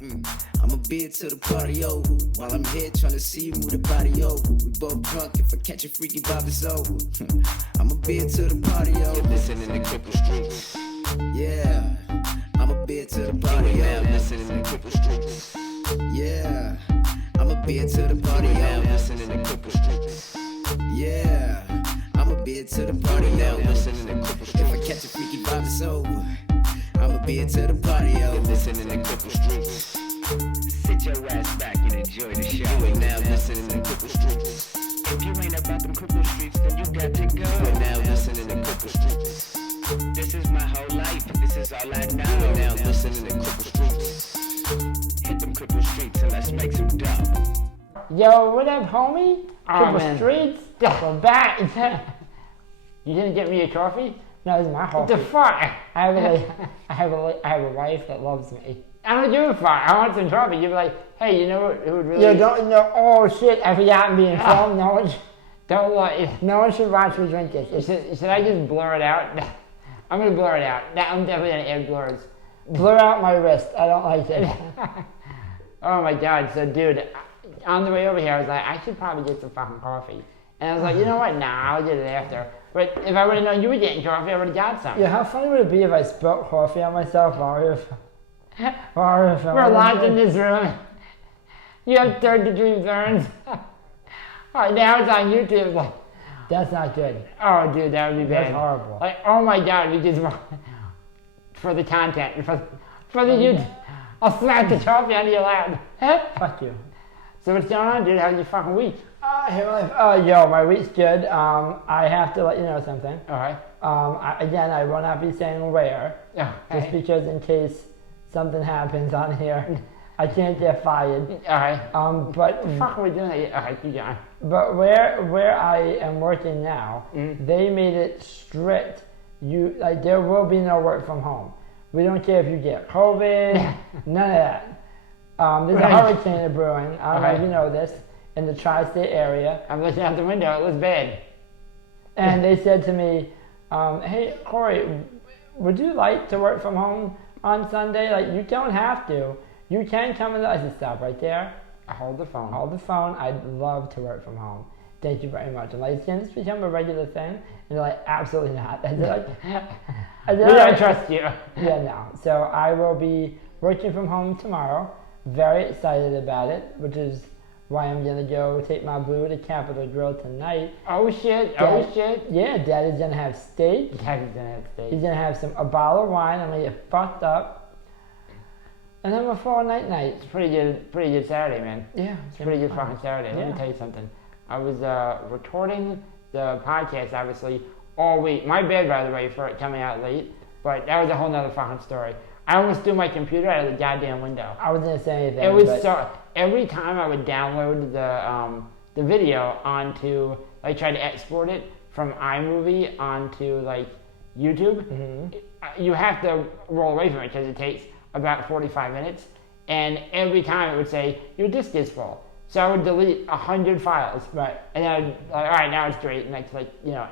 I'm a bid till the party over. While I'm here trying to see you move the body over. We both drunk, if I catch a freaky vibe, it's over. I'm a bid till the party over. You're listening to Cripple Streets. Yeah, I'm a bid till the party You now over. listening to Cripple Streets. Yeah, I'm a bid till the party You now over. listening to Cripple Streets. Yeah, I'm a bid till the party You now over. listening to Cripple If I Streets. catch a freaky vibe, it's over. I'm a bid till the party You're over. listening to Cripple Streets. Sit your ass back and enjoy the show. You are now listening to Cripple Streets. If you ain't about them cripple streets, then you got to You are go. now listening to Cripple Streets. This is my whole life. This is all I You are now know. listening to Cripple Streets. Hit them cripple streets and let's make some dough. Yo, what up, homie? Cripple man. Streets? We're back. You didn't get me a trophy? No, this is my whole. What the fuck? I have a wife that loves me. I don't give a fuck. I want some trophy. You'd be like, hey, you know what? Who would really? Yo, don't no. Oh shit! I forgot I'm being filmed. Don't like. No one should watch me drink this. Should I just blur it out? I'm gonna blur it out. I'm definitely gonna add blurs. Blur out my wrist. I don't like it. Oh my god. So, dude, on the way over here, I was like, I should probably get some fucking coffee. And I was like, you know what? Nah, I'll get it after. But if I would have known you were getting coffee, I would have got some. Yeah, how funny would it be if I spilled coffee on myself while we were filming? We're locked in this room. You have third-degree burns. Alright, now it's on YouTube. Like, That's not good. oh, dude, that would be bad. That's horrible. Like, oh my god, we just for the content, for the YouTube. I'll smack the trophy onto your lap. Fuck you. So what's going on, dude? How's your fucking week? Yo, my week's good. I have to let you know something. Alright. I will not be saying where, just Okay. because in case something happens on here, I can't get fired. Alright. But What the fuck are we doing? Alright, keep going. but where I am working now, Mm. they made it strict. There will be no work from home. We don't care if you get COVID, none of that. There's a Right. hurricane brewing. I don't know if you know this in the tri-state area. I'm looking out the window. It looks bad. And they said to me, hey, Corey, would you like to work from home on Sunday? Like, you don't have to. You can come in. I said, stop right there. Hold the phone. Hold the phone. I'd love to work from home. Thank you very much. I'm like, can this become a regular thing? And they're like, absolutely not. I said, We don't trust you. Yeah, no. So I will be working from home tomorrow. Very excited about it, which is why I'm gonna go take my boo to Capitol Grill tonight. Oh shit. Oh shit. Yeah, Daddy's gonna have steak. Daddy's gonna have steak. He's gonna have a bottle of wine. I'm gonna get fucked up, and then we'll fall night. It's pretty good Saturday, man. Yeah, It's a pretty good fucking Saturday. Let Yeah. me tell you something. I was recording the podcast, obviously, all week. My bad, by the way, for it coming out late, but that was a whole nother fucking story. I almost threw my computer out of the goddamn window. I was gonna say anything. It was but so. Every time I would download the video onto, like, try to export it from iMovie onto like YouTube, you have to roll away from it because it takes about 45 minutes, and every time it would say your disk is full. So I would delete 100 files, Right. and then I'd like, all right, now it's straight, and I'd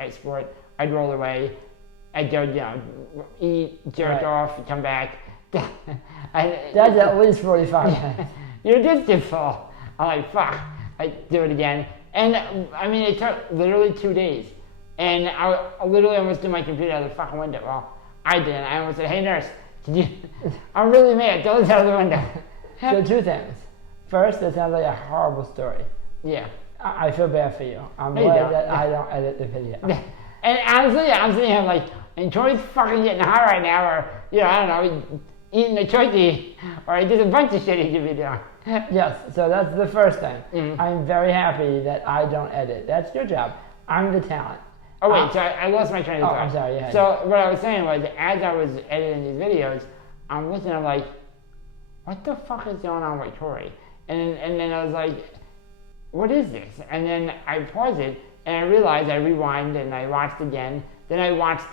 export. I'd roll away. I'd go, eat, jerk Right. off, come back. That's at least 45 minutes. Your disk is full. I'm like, fuck. I do it again. And I mean, it took literally 2 days. And I literally almost threw my computer out of the fucking window. Well, I didn't. I almost said, hey nurse, can you, I'm really mad. Throw this out of the window. So two things. First, it sounds like a horrible story. Yeah. I feel bad for you. I'm No, you glad don't. that I don't edit the video. And honestly, I'm sitting here like, and Troy's fucking getting high right now, or, I don't know, eating a turkey, or there's a bunch of shit he could be doing. Yes, so that's the first thing. Mhm. I'm very happy that I don't edit. That's your job. I'm the talent. Oh wait, so I lost my train of thought. I'm sorry, yeah. So what I was saying was, as I was editing these videos, I'm listening, I'm like, what the fuck is going on with Tori? And then I was like, what is this? And then I paused it, and I realized I rewind and I watched again. Then I watched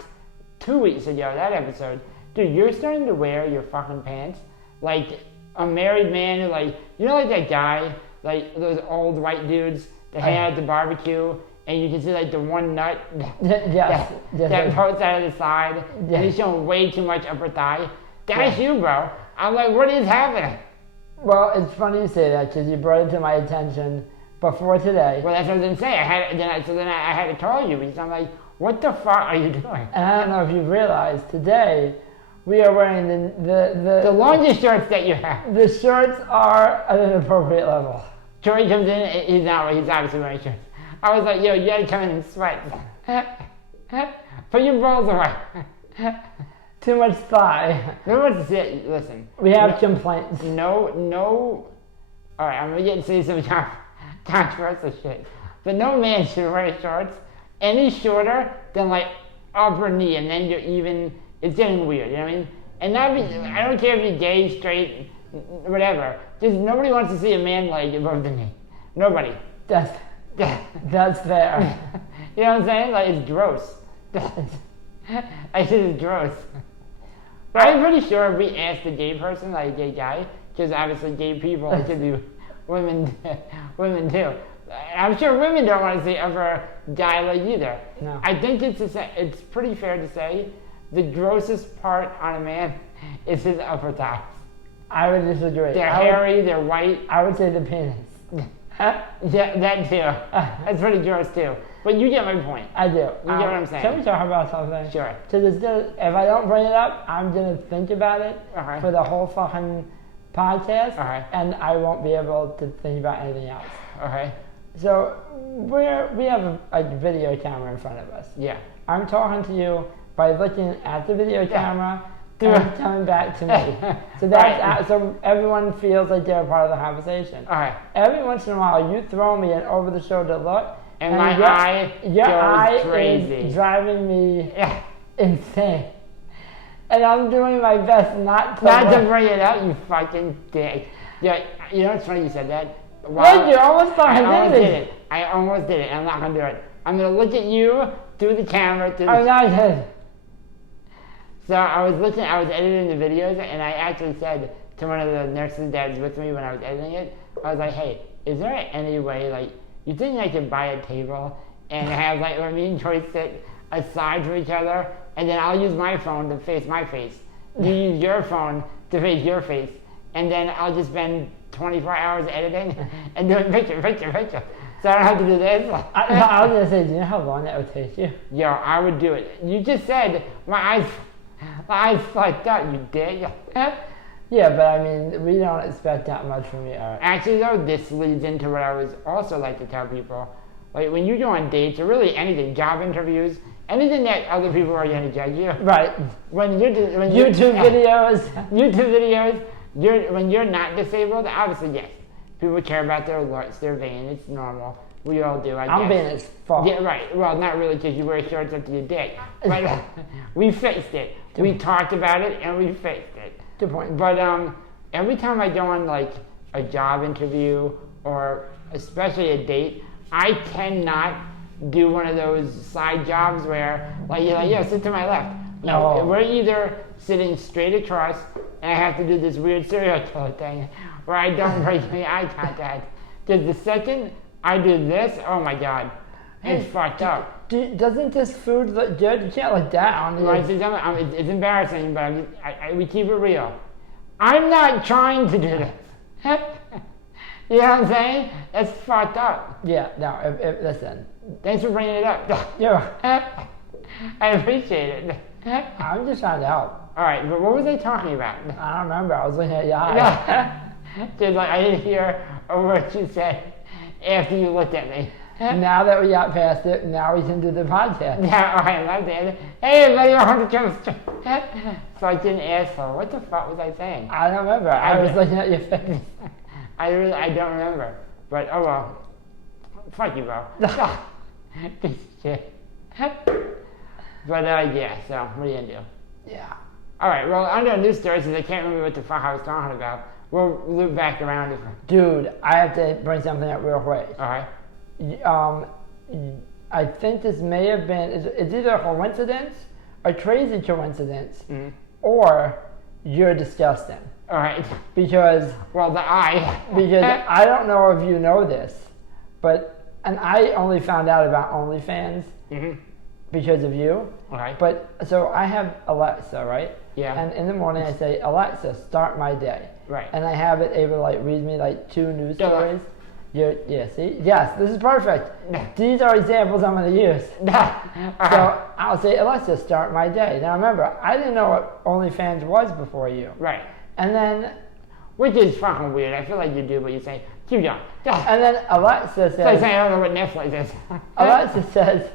2 weeks ago, that episode. Dude, you're starting to wear your fucking pants like a married man who, like, like that guy, like those old white dudes that hang out at the barbecue, and you can see like the one nut Yes. that pokes out of the side, and he's showing way too much upper thigh. That's you, bro. I'm like, what is happening? Well, it's funny you say that because you brought it to my attention before today. Well, that's what I was gonna say. I had to call you because I'm like, what the fuck are you doing? And I don't know if you realized today we are wearing The longest shorts that you have. the shorts are at an appropriate level. Joey comes in, he's obviously wearing shorts. I was like, yo, you gotta come in and sweat. Put your balls away. Too much thigh. Listen. We have complaints. No. Alright, I'm gonna get into some controversial shit. But no man should wear shorts any shorter than like upper knee, and then it's getting weird, you know what I mean? And I don't care if you're gay, straight, whatever. Just nobody wants to see a man leg above the knee. Nobody. That's fair. You know what I'm saying? Like, it's gross. I said it's gross. But I'm pretty sure if we asked a gay person, like a gay guy, because obviously gay people can do women too. I'm sure women don't want to see upper guy leg either. No. I think it's pretty fair to say the grossest part on a man is his upper thighs. I would disagree. They're hairy, they're white. I would say the penis. Yeah, that too. That's pretty gross too. But you get my point. I do. You get what I'm saying? Can we talk about something? Sure. Because if I don't bring it up, I'm going to think about it Okay. for the whole fucking podcast, Okay. and I won't be able to think about anything else. Okay. So we have a video camera in front of us. Yeah. I'm talking to you by looking at the video camera Yeah. and it's coming back to me. So that's Right. so everyone feels like they're a part of the conversation. Alright. Every once in a while, you throw me an over-the-shoulder look, And my your eye your goes eye crazy. is driving me Yeah. insane. And I'm doing my best not to. Not to look. bring it up, you fucking dick. Yeah, you know what's funny you said that? What? You almost thought I did it. I almost did it. I'm not gonna do it. I'm gonna look at you through the camera. I'm not good. So I was editing the videos, and I actually said to one of the nurses that was with me when I was editing it, I was like, hey, is there any way, like, you think I could buy a table and have, like, me and Joy sit aside from each other, and then I'll use my phone to face my face. You use your phone to face your face, and then I'll just spend 24 hours editing and doing picture. So I don't have to do this. I was going to say, do you know how long that would take you? Yo, I would do it. You just said my eyes fucked up, you dick. Yeah, but I mean, we don't expect that much from you, Eric. Actually, though, this leads into what I was also like to tell people. Like, when you go on dates, or really anything, job interviews, anything that other people are going to judge you. Right. YouTube videos. When you're not disabled, obviously, yes. People care about their looks, their vein. It's normal. We all do, I guess. I'm vain as fuck. Yeah, right. Well, not really, because you wear shorts up to your dick. But we fixed it. We talked about it, and we fixed it. Good point. But every time I go on like a job interview or especially a date, I cannot do one of those side jobs where like you're like, yo, sit to my left. No, we're either sitting straight across, and I have to do this weird serial killer thing where I don't break any eye contact. Because the second I do this, oh my god, it's fucked up. Doesn't this food look good? You can't look that on You want to see something? It's embarrassing, but we keep it real. I'm not trying to do this. You know what I'm saying? That's fucked up. Yeah, no, listen. Thanks for bringing it up. Yeah. I appreciate it. I'm just trying to help. All right, but what was I talking about? I don't remember. I was looking at your eye. Just like I didn't hear a word you said after you looked at me. Now that we got past it, now we can do the podcast. Yeah, all right, I love that. Hey, everybody, welcome to Chemistry. So I didn't ask for what the fuck was I saying? I don't remember. I was looking at your face. I don't remember. But oh well. Fuck you, bro. Piece of shit. But yeah, so what are you gonna do? Yeah. Alright, well, I'm doing news stories because I can't remember what the fuck I was talking about. We'll loop back around. Dude, I have to bring something up real quick. Alright. I think this may have been, it's either a coincidence, a crazy coincidence, or you're disgusting. Alright. Because, well, the eye. Because I don't know if you know this, and I only found out about OnlyFans because of you. Alright. But, so I have Alexa, right? Yeah. And in the morning I say, Alexa, start my day. Right. and I have it able to like read me like 2 news Yeah. stories. Yeah, see? Yes, this is perfect. These are examples I'm going to use. So I'll say, Alexa, start my day. Now remember, I didn't know what OnlyFans was before you. Right. And then Which is fucking weird. I feel like you do, but you say, keep going. and then Alexa It's like says, saying, I don't know what Netflix is. Alexa says,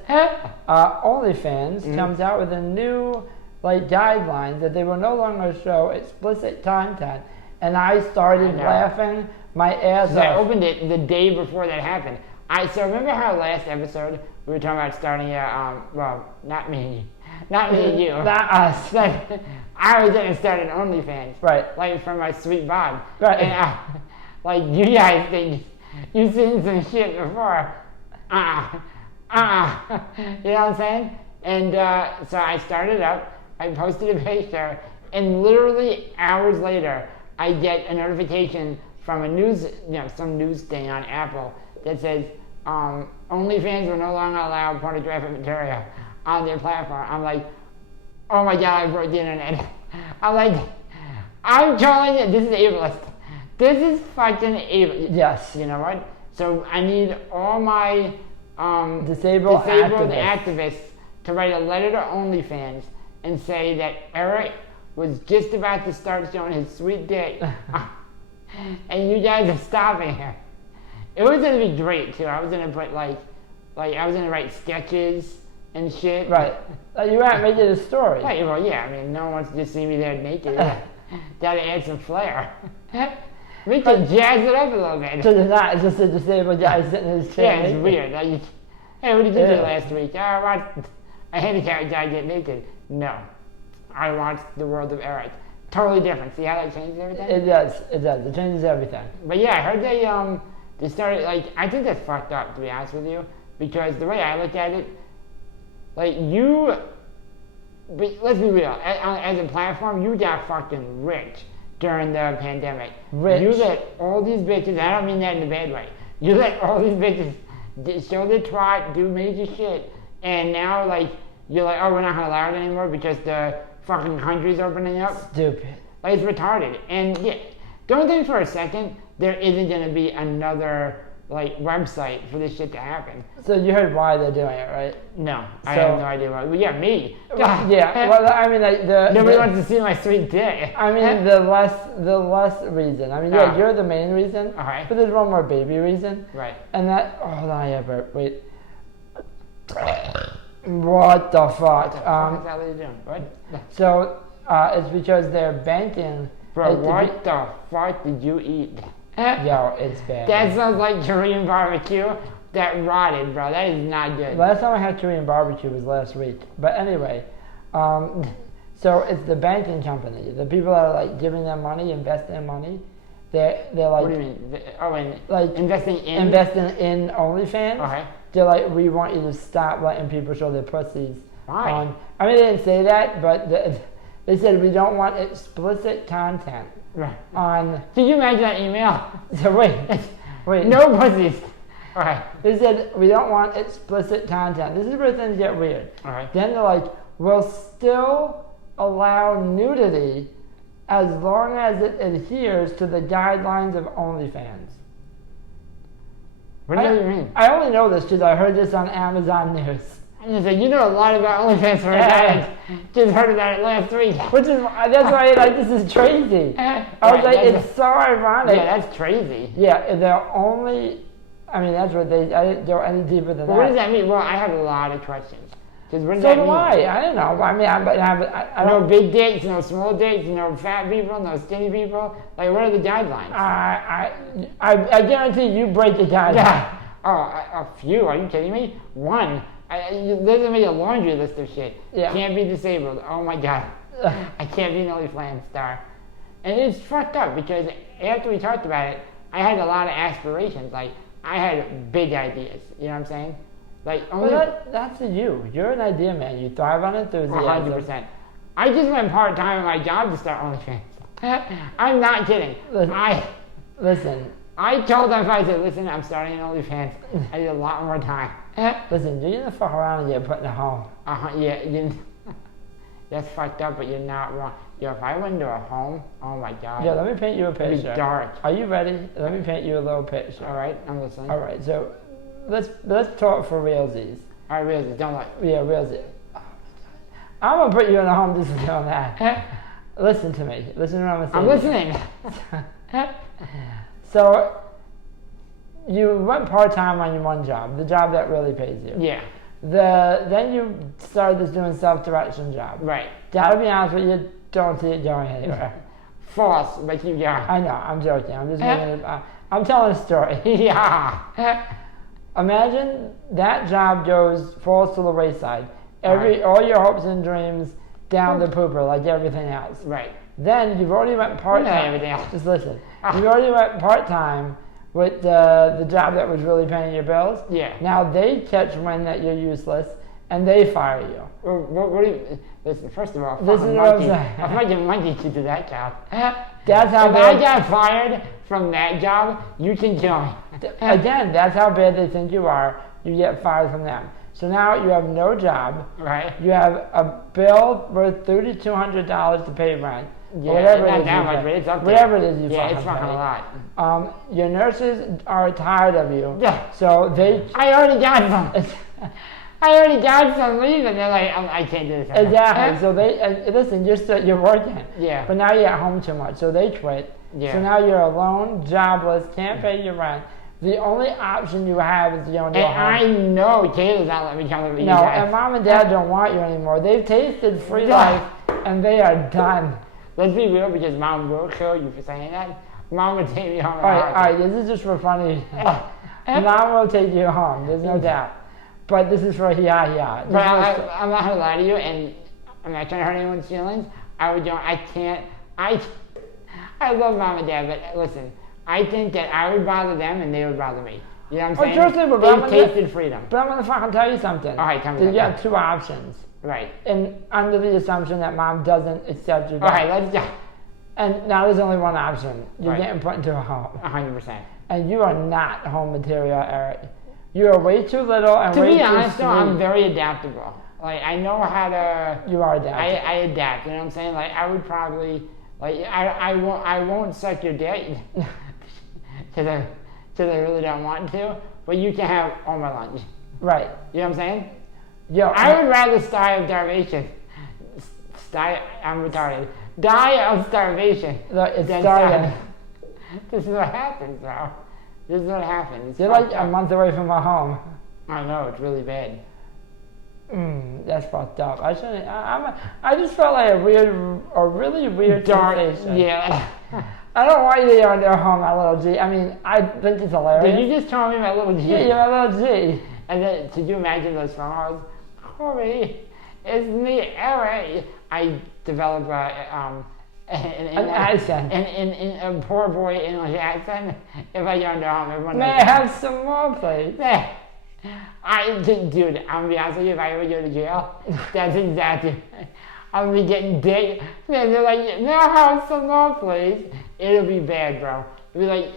OnlyFans comes out with a new like guidelines that they will no longer show explicit content. And I started I know. laughing my ass So I off. opened it the day before that happened. So remember how last episode we were talking about starting a, well, not me and you. Not us. Like, I was going to start an OnlyFans. Right. Like for my sweet Bob. Right. And like you guys think you've seen some shit before. You know what I'm saying? And so I started up, I posted a picture, and literally hours later, I get a notification from a news, some news thing on Apple that says, OnlyFans will no longer allow pornographic material on their platform. I'm like, oh my God, I broke the internet. I'm like, I'm telling you, this is ableist. This is fucking ableist. Yes. You know what? So I need all my Disabled activists to write a letter to OnlyFans and say that Eric was just about to start showing his sweet dick, and you guys are stopping him. It was gonna be great too. I was gonna put like I was gonna write sketches and shit. Right. You haven't made it a story. Right, well, yeah. I mean, no one wants to just see me there naked. Gotta add some flair. We can jazz it up a little bit. So it's not, it's just a disabled guy sitting in his chair. Yeah, it's naked. weird. Like, hey, what did you do Yeah. last week? I watched a handicapped guy get naked. No, I watched The World of Eric. Totally different. See how that changes everything? It does. It changes everything. But yeah, I heard they started, like, I think that's fucked up, to be honest with you, because the way I look at it, like, but let's be real, as a platform, you got fucking rich during the pandemic. Rich. You let all these bitches, I don't mean that in a bad way, you let all these bitches show their twat, do major shit, and now, like, you're like, oh, we're not gonna allow it anymore because the fucking country's opening up. Stupid. Like, it's retarded. And yeah, don't think for a second there isn't gonna be another, like, website for this shit to happen. So you heard why they're doing it, right? No, I So- have no idea why. Well, yeah, me. Yeah. Well, I mean, like Nobody wants to see my sweet dick. I mean, the less reason. I mean, yeah, you're the main reason. Okay. But there's one more baby reason. Right. And that. Oh, hold on, yeah, but wait. What the fuck? What the fuck is that lady doing? What? So it's because they're banking. Bro, it to what the fuck did you eat? Yo, it's bad. That sounds like Korean barbecue that rotted, bro. That is not good. Last time I had Korean barbecue was last week. But anyway, so it's the banking company. The people that are like giving them money, investing in money. They're like. What do you mean? Oh, and Like investing in? investing in OnlyFans. Okay. They're like, we want you to stop letting people show their pussies. Why? I mean, they didn't say that, but they said we don't want explicit content Right. on. Did you imagine that email? So wait. No pussies. Alright. They said we don't want explicit content. This is where things get weird. Alright. Then they're like, we'll still allow nudity as long as it adheres to the guidelines of OnlyFans. What do you mean? I only know this because I heard this on Amazon News. I'm just saying, you know a lot about OnlyFans for a guy. Just heard about it last week. Which is that's why this is crazy. I was like, it's so ironic. Yeah, that's crazy. Yeah, they're only. I mean, that's what they. I didn't go any deeper than But what does that. that mean? Well, I have a lot of questions. Because what does So that do mean? I. I don't know. I mean, I No don't. big dicks, no small dicks, no fat people, no skinny people. Like, what are the guidelines? I guarantee you break the guidelines. Yeah. Oh, a few? Are you kidding me? One. There's gonna be a laundry list of shit. Yeah. Can't be disabled. Oh my god. I can't be an OnlyFans star. And it's fucked up because after we talked about it, I had a lot of aspirations. Like, I had big ideas. You know what I'm saying? Like, only Well, that's you. You're an idea man. You thrive on enthusiasm. 100%. I just went part time at my job to start OnlyFans. I'm not kidding. Listen, I told them, I said, listen, I'm starting an OnlyFans. I need a lot more time. listen. You're gonna fuck around and get put in a home. Yeah, that's fucked up, but you're not wrong. Yo, if I went into a home, oh my god. Yeah, let me paint you a It'd be picture. dark. Are you ready? Let me paint you a little picture. All right, I'm listening. All right, so let's talk for realsies. All right, really, don't like. Yeah, realsies. Oh, I'm gonna put you in a home just on that. Listen to me. Listen to what I'm saying. I'm listening. So you went part time on your one job, the job that really pays you. Yeah, Then you started this doing self-direction job. right. Gotta be honest with you, don't see it going anywhere. False, but you got. I know, I'm joking. I'm just making it. I'm telling a story. Yeah. Imagine that job falls to the wayside. All your hopes and dreams down the pooper like everything else. Right. Then you've already went part Yeah, time. everything else. Just listen. You've already went part time with the job that was really paying your bills. Yeah. Now they catch wind that you're useless and they fire you. What do you? Listen, first of all, This fucking is what I'm monkey. saying. A fucking monkey should do that job. That's how If I bad. got fired from that job, you can kill me. Again, that's how bad they think you are. You get fired from them. So now you have no job. Right. You have a bill worth $3,200 to pay rent. Yeah, or whatever not it is that you much, pay. but it's up there. Whatever it is you Yeah, fucking it's fucking pay. a lot. Your nurses are tired of you. Yeah. So they I already got some. I already got some leave, and they're like, I can't do this. exactly. So they listen. You're working. Yeah. But now you're at home too much, so they quit. Yeah. So now you're alone, jobless, can't pay your rent. The only option you have is to go into a And home. I know Kayla's not letting me come over to you No, guys. and mom and dad don't want you anymore. They've tasted free life, and they are done. Let's be real, because mom will kill you for saying that. Mom would take me home. All right, this is just for funny. Mom will take you home. There's no doubt. But this is for yeah. But I'm not gonna lie to you, and I'm not trying to hurt anyone's feelings. I love mom and dad, but listen, I think that I would bother them and they would bother me. You know what I'm saying? trust me, but I'm They've gonna- tasted freedom. But I'm gonna fucking tell you something. All right, tell me You something. got two options, Right. and under the assumption that mom doesn't accept your All right, job. let's go. And now there's only one option. You're Right. getting put into a home, 100%. and you are not home material, Eric. You are way too little and To way be too honest, though, I'm sweet. very adaptable. Like, I know how to. You are adapted. I adapt. You know what I'm saying? Like, I would probably, like, I won't suck your dick, because I really don't want to. But you can have all my lunch. Right. You know what I'm saying? Yo, I would rather die of starvation. I'm retarded. Die of starvation. Look, it's than starting. This is what happens, bro. This is what happens. It's You're like fucked a up. month away from a home. I know, it's really bad. That's fucked up. I shouldn't. I just felt like a really weird sensation. Yeah. I don't want you to go into a home, my little G. I mean, I think it's hilarious. Did you just tell me my little G? Yeah, you're my little G. And then, could you imagine those phone calls? Corey, it's me, Eric. I developed An accent. in a poor boy English accent. If I go into home, everyone May I have some more, please? Dude, I'm gonna be honest with you, if I ever go to jail, that's exactly. I'm gonna be getting dick. Man, they're like, may I have some more, please? It'll be bad, bro. It'll be like,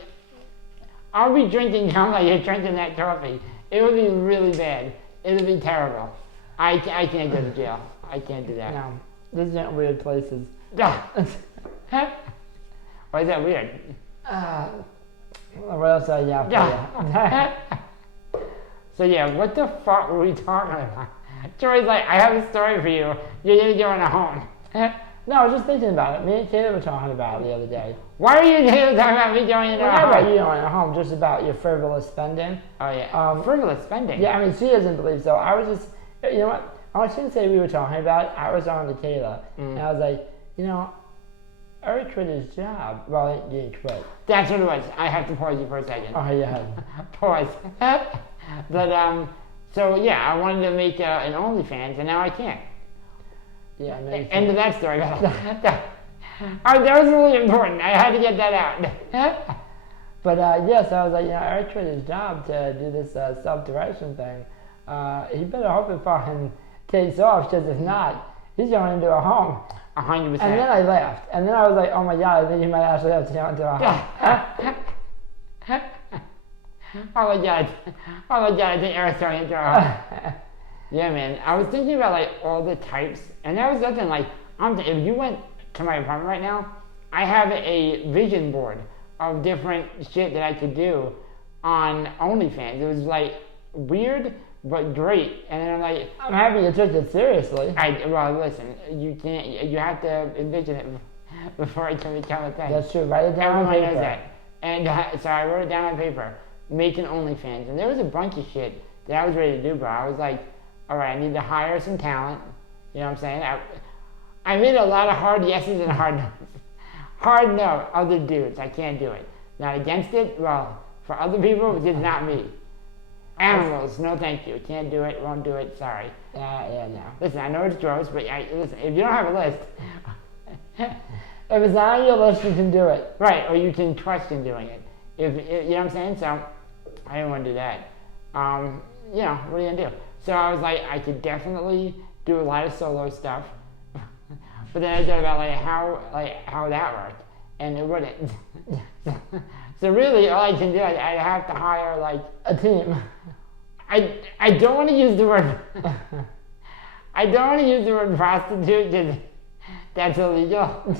I'll be drinking cum like you're drinking that trophy. It would be really bad. It'll be terrible. I can't go to jail. I can't do that. No, these aren't weird places. Why is that weird? What else I got for you? So yeah, what the fuck were we talking about? Joey's like, I have a story for you. You're gonna go in a home. No, I was just thinking about it. Me and Taylor were talking about it the other day. Why are you talking about me going into a Not about home? you going to home, just about your frivolous spending. Oh yeah, frivolous spending. Yeah, I mean, she doesn't believe so. I was just, you know what? I shouldn't say we were talking about it. I was on to Kayla, and I was like, you know, Eric quit his job. Well, he didn't quit. That's what it was. I have to pause you for a second. Oh, yeah. Pause. But so yeah, I wanted to make an OnlyFans, and now I can't. Yeah, maybe. End of that story. Alright, that was really important. I had to get that out. But yes, I was like, you know, Eric quit his job to do this self-direction thing. He better hope it fucking takes off, because if not, he's going into a home. 100%. And then I laughed. And then I was like, oh my God, I think he might actually have to go into a home. Oh my god, I think Eric's going into a home. Yeah, man. I was thinking about like all the types, and that was nothing like if you went to my apartment right now, I have a vision board of different shit that I could do on OnlyFans. It was like weird but great, and then I'm like, I'm happy you took it seriously. well, listen, you have to envision it before it can become a thing. That's true. Write it down on Everyone paper. knows that. And so I wrote it down on paper, making OnlyFans, and there was a bunch of shit that I was ready to do, bro. I was like, all right, I need to hire some talent. You know what I'm saying? I made a lot of hard yeses and hard no's. Hard no, other dudes, I can't do it. Not against it, well, for other people, it's just not me. Animals, no thank you. Can't do it, won't do it, sorry. Yeah, no. Listen, I know it's gross, but listen, if you don't have a list, If it's not on your list, you can do it. right, or you can question doing it. If you know what I'm saying? So I didn't want to do that. You know, what are you gonna do? So I was like, I could definitely do a lot of solo stuff, but then I thought about how that worked, and it wouldn't. So really, all I can do, I'd have to hire like A team. I don't want to use the word. I don't want to use the word prostitute because that's illegal.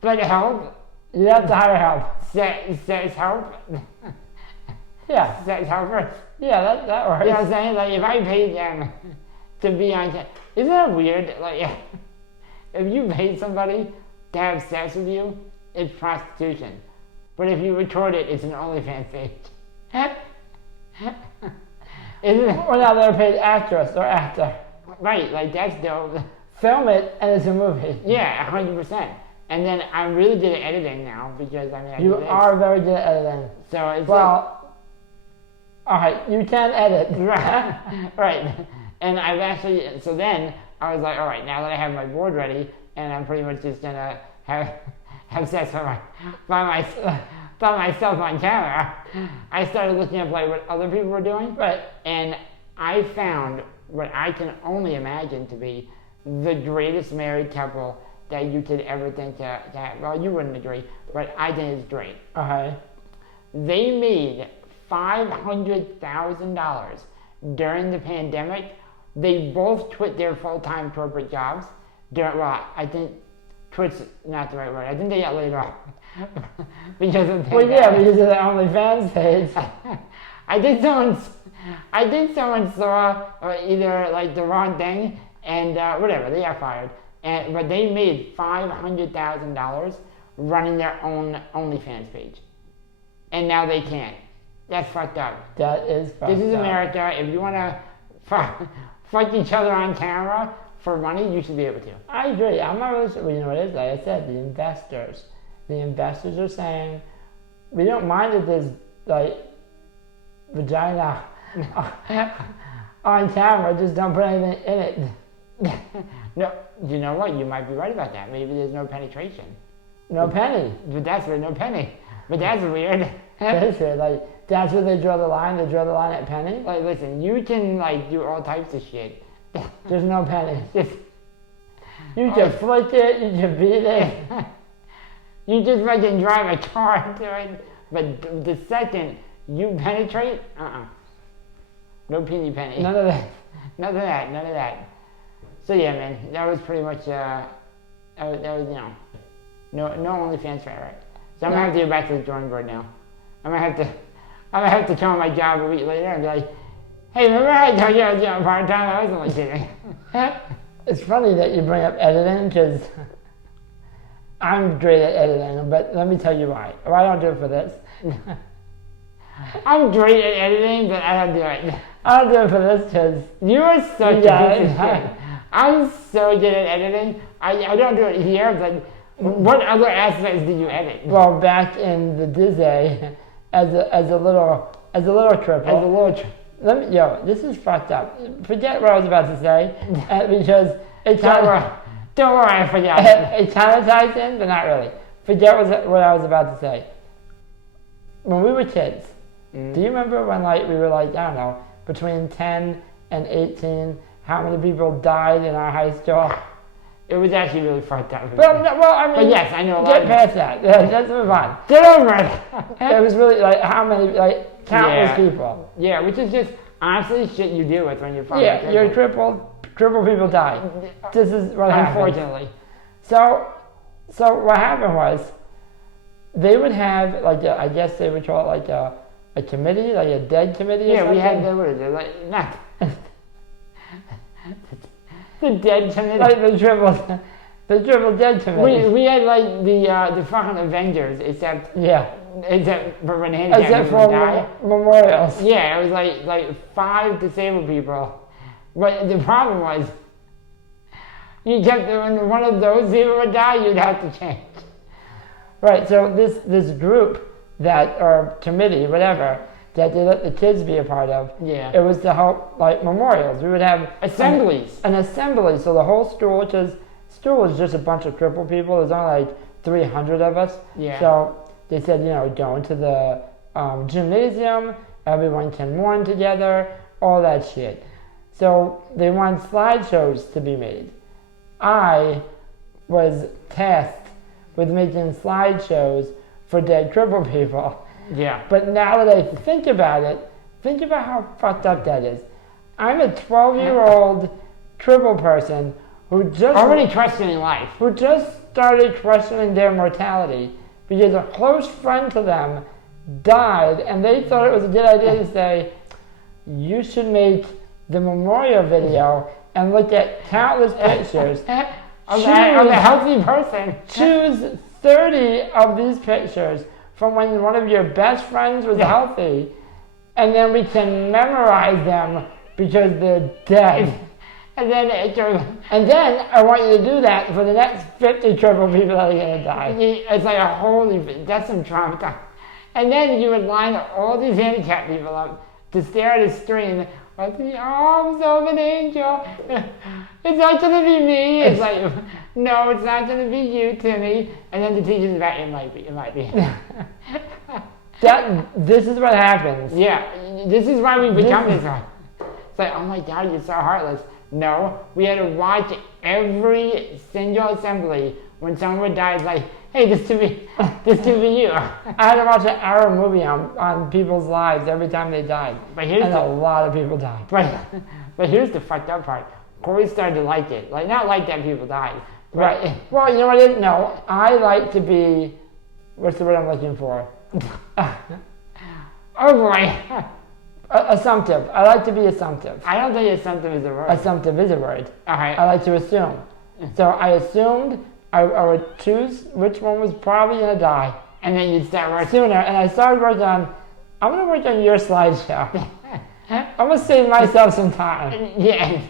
But help, You have to hire help. sex help, Yeah. sex helpers. Yeah, that works. You know what I'm saying? Like if I paid them to be on, isn't that weird? Like if you paid somebody to have sex with you, it's prostitution. But if you record it, it's an OnlyFans page. Isn't it? Or now they're paid actress or actor. Right, like that's dope. Film it and it's a movie. Yeah, 100%. And then I'm really good at editing now because I You do this. are very good at editing. So it's Well, alright, you can edit. right, right. And I've actually, so then I was like, all right, now that I have my board ready, and I'm pretty much just gonna have sex by myself on camera, I started looking up like what other people were doing, Right. and I found what I can only imagine to be the greatest married couple that you could ever think to have. Well, you wouldn't agree, but I think it's great. Okay. They made $500,000 during the pandemic. They both quit their full-time corporate jobs. Well, I think quit's not the right word. I think they got laid off because of the Well, yeah, pandemic. because of the OnlyFans page. I think someone saw either like the wrong thing and whatever, they got fired. But they made $500,000 running their own OnlyFans page, and now they can't. That's fucked up. That is fucked This is up. America. If you want to fuck each other on camera for money, you should be able to. I agree. I'm not really sure. Well, you know what it is? Like I said, the investors. The investors are saying, we don't mind if there's like vagina on camera, just don't put anything in it. No, you know what? You might be right about that. Maybe there's no penetration. No penny. But that's where no penny. But that's weird. That is weird. Like that's where they draw the line. They draw the line at penny. Like, listen, you can like do all types of shit. There's no penny. Just, You can flick it. You can beat it. you just fucking drive a car into it. But the second you penetrate, no peeny penny. None of that. None of that. None of that. So yeah, man, that was pretty much that was you know, no OnlyFans for Eric. So I'm gonna have to go back to the drawing board now. I'm gonna have to come on my job a week later and be like, hey, remember how I told you I was doing part time? I was only kidding. It's funny that you bring up editing because I'm great at editing, but let me tell you why. Why don't I do it for this? I'm great at editing, but I don't do it. I don't do it for this because You are such a Yeah, piece of shit. I'm so good at editing. I don't do it here, but what other aspects do you edit? well, back in the Disney, as a little cripple. This is fucked up. Forget what I was about to say because it Don't worry, I forgot. it kind of ties in, but not really. Forget what I was about to say. When we were kids, do you remember when like we were like, I don't know, between 10 and 18, how many people died in our high school? It was actually really fucked up. Well, I mean, But yes, I know a lot get of- past that. Yeah, let's move on. Get over it. It was really like how many, like countless Yeah. people. Yeah, which is just honestly shit you deal with when you're fucking Yeah, you're crippled. Crippled people die. This is what happens. Unfortunately. So what happened was, they would have like I guess they would call it like a committee, like a dead committee. Or Yeah, something. we had the, what is it, like, not, the dead committee. Like the triple dead committee. We had like the fucking Avengers, except Yeah. for when handicapped Except people for die. memorials. Yeah, it was like 5 disabled people. But the problem was, you kept when one of those people would die, you'd have to change. Right. So this group or committee, whatever, that they let the kids be a part of. Yeah. It was to help like memorials. We would have Assemblies. An assembly. So the whole school, because school was just a bunch of crippled people. There's only like 300 of us. Yeah. So they said, go into the gymnasium. Everyone can mourn together. All that shit. So they wanted slideshows to be made. I was tasked with making slideshows for dead crippled people. Yeah. But now that I think about it, think about how fucked up that is. I'm a 12-year-old crippled person who just Already questioning life. who just started questioning their mortality because a close friend to them died, and they thought it was a good idea to say, you should make the memorial video and look at countless pictures. Of a healthy person. Choose 30 of these pictures from when one of your best friends was healthy, and then we can memorize them because they're dead. And then And then I want you to do that for the next 50 crippled people that are gonna die. it's like a holy, that's some trauma. And then you would line all these handicapped people up to stare at a screen with the arms of an angel. It's not gonna be me. It's like, no, it's not gonna be you, Timmy. And then the teacher's back, it might be. This is what happens. Yeah, this is why we become this way. It's like, oh my God, you're so heartless. No, we had to watch every single assembly when someone would die. It's like, hey, this could be you. I had to watch an hour movie on people's lives every time they died. But here's and a lot of people died. But here's the fucked up part. Corey started to like it. Like, not like that people died. Right. Well, you know what I didn't know? I like to be, what's the word I'm looking for? Oh boy. Assumptive. I like to be assumptive. I don't think assumptive is a word. Assumptive is a word. Alright. I like to assume. So I assumed I would choose which one was probably going to die And then you'd start working. sooner. And I started working on, I'm going to work on your slideshow. I'm going to save myself some time. Yeah.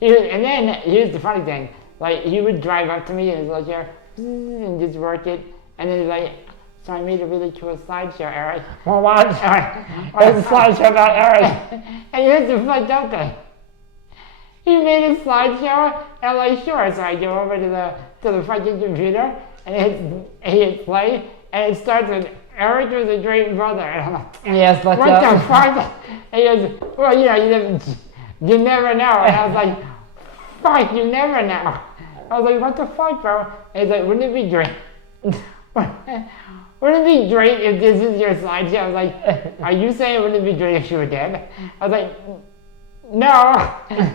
And then, here's the funny thing. Like, he would drive up to me in his little chair and just work it. And then he's like, so I made a really cool slideshow, Eric. Well, watch. There's a slideshow about Eric. And here's the fucked up thing. He made a slideshow, and I'm like, sure. So I go over to the fucking computer, and he hits play, and it starts with, Eric was a great brother. And I'm like, Yes, but what the fuck? And he goes, well, you never know. And I was like, fuck, you never know. I was like, what the fuck, bro? And he's like, wouldn't it be great? Wouldn't it be great if this is your slideshow? I was like, are you saying wouldn't it be great if she were dead? I was like,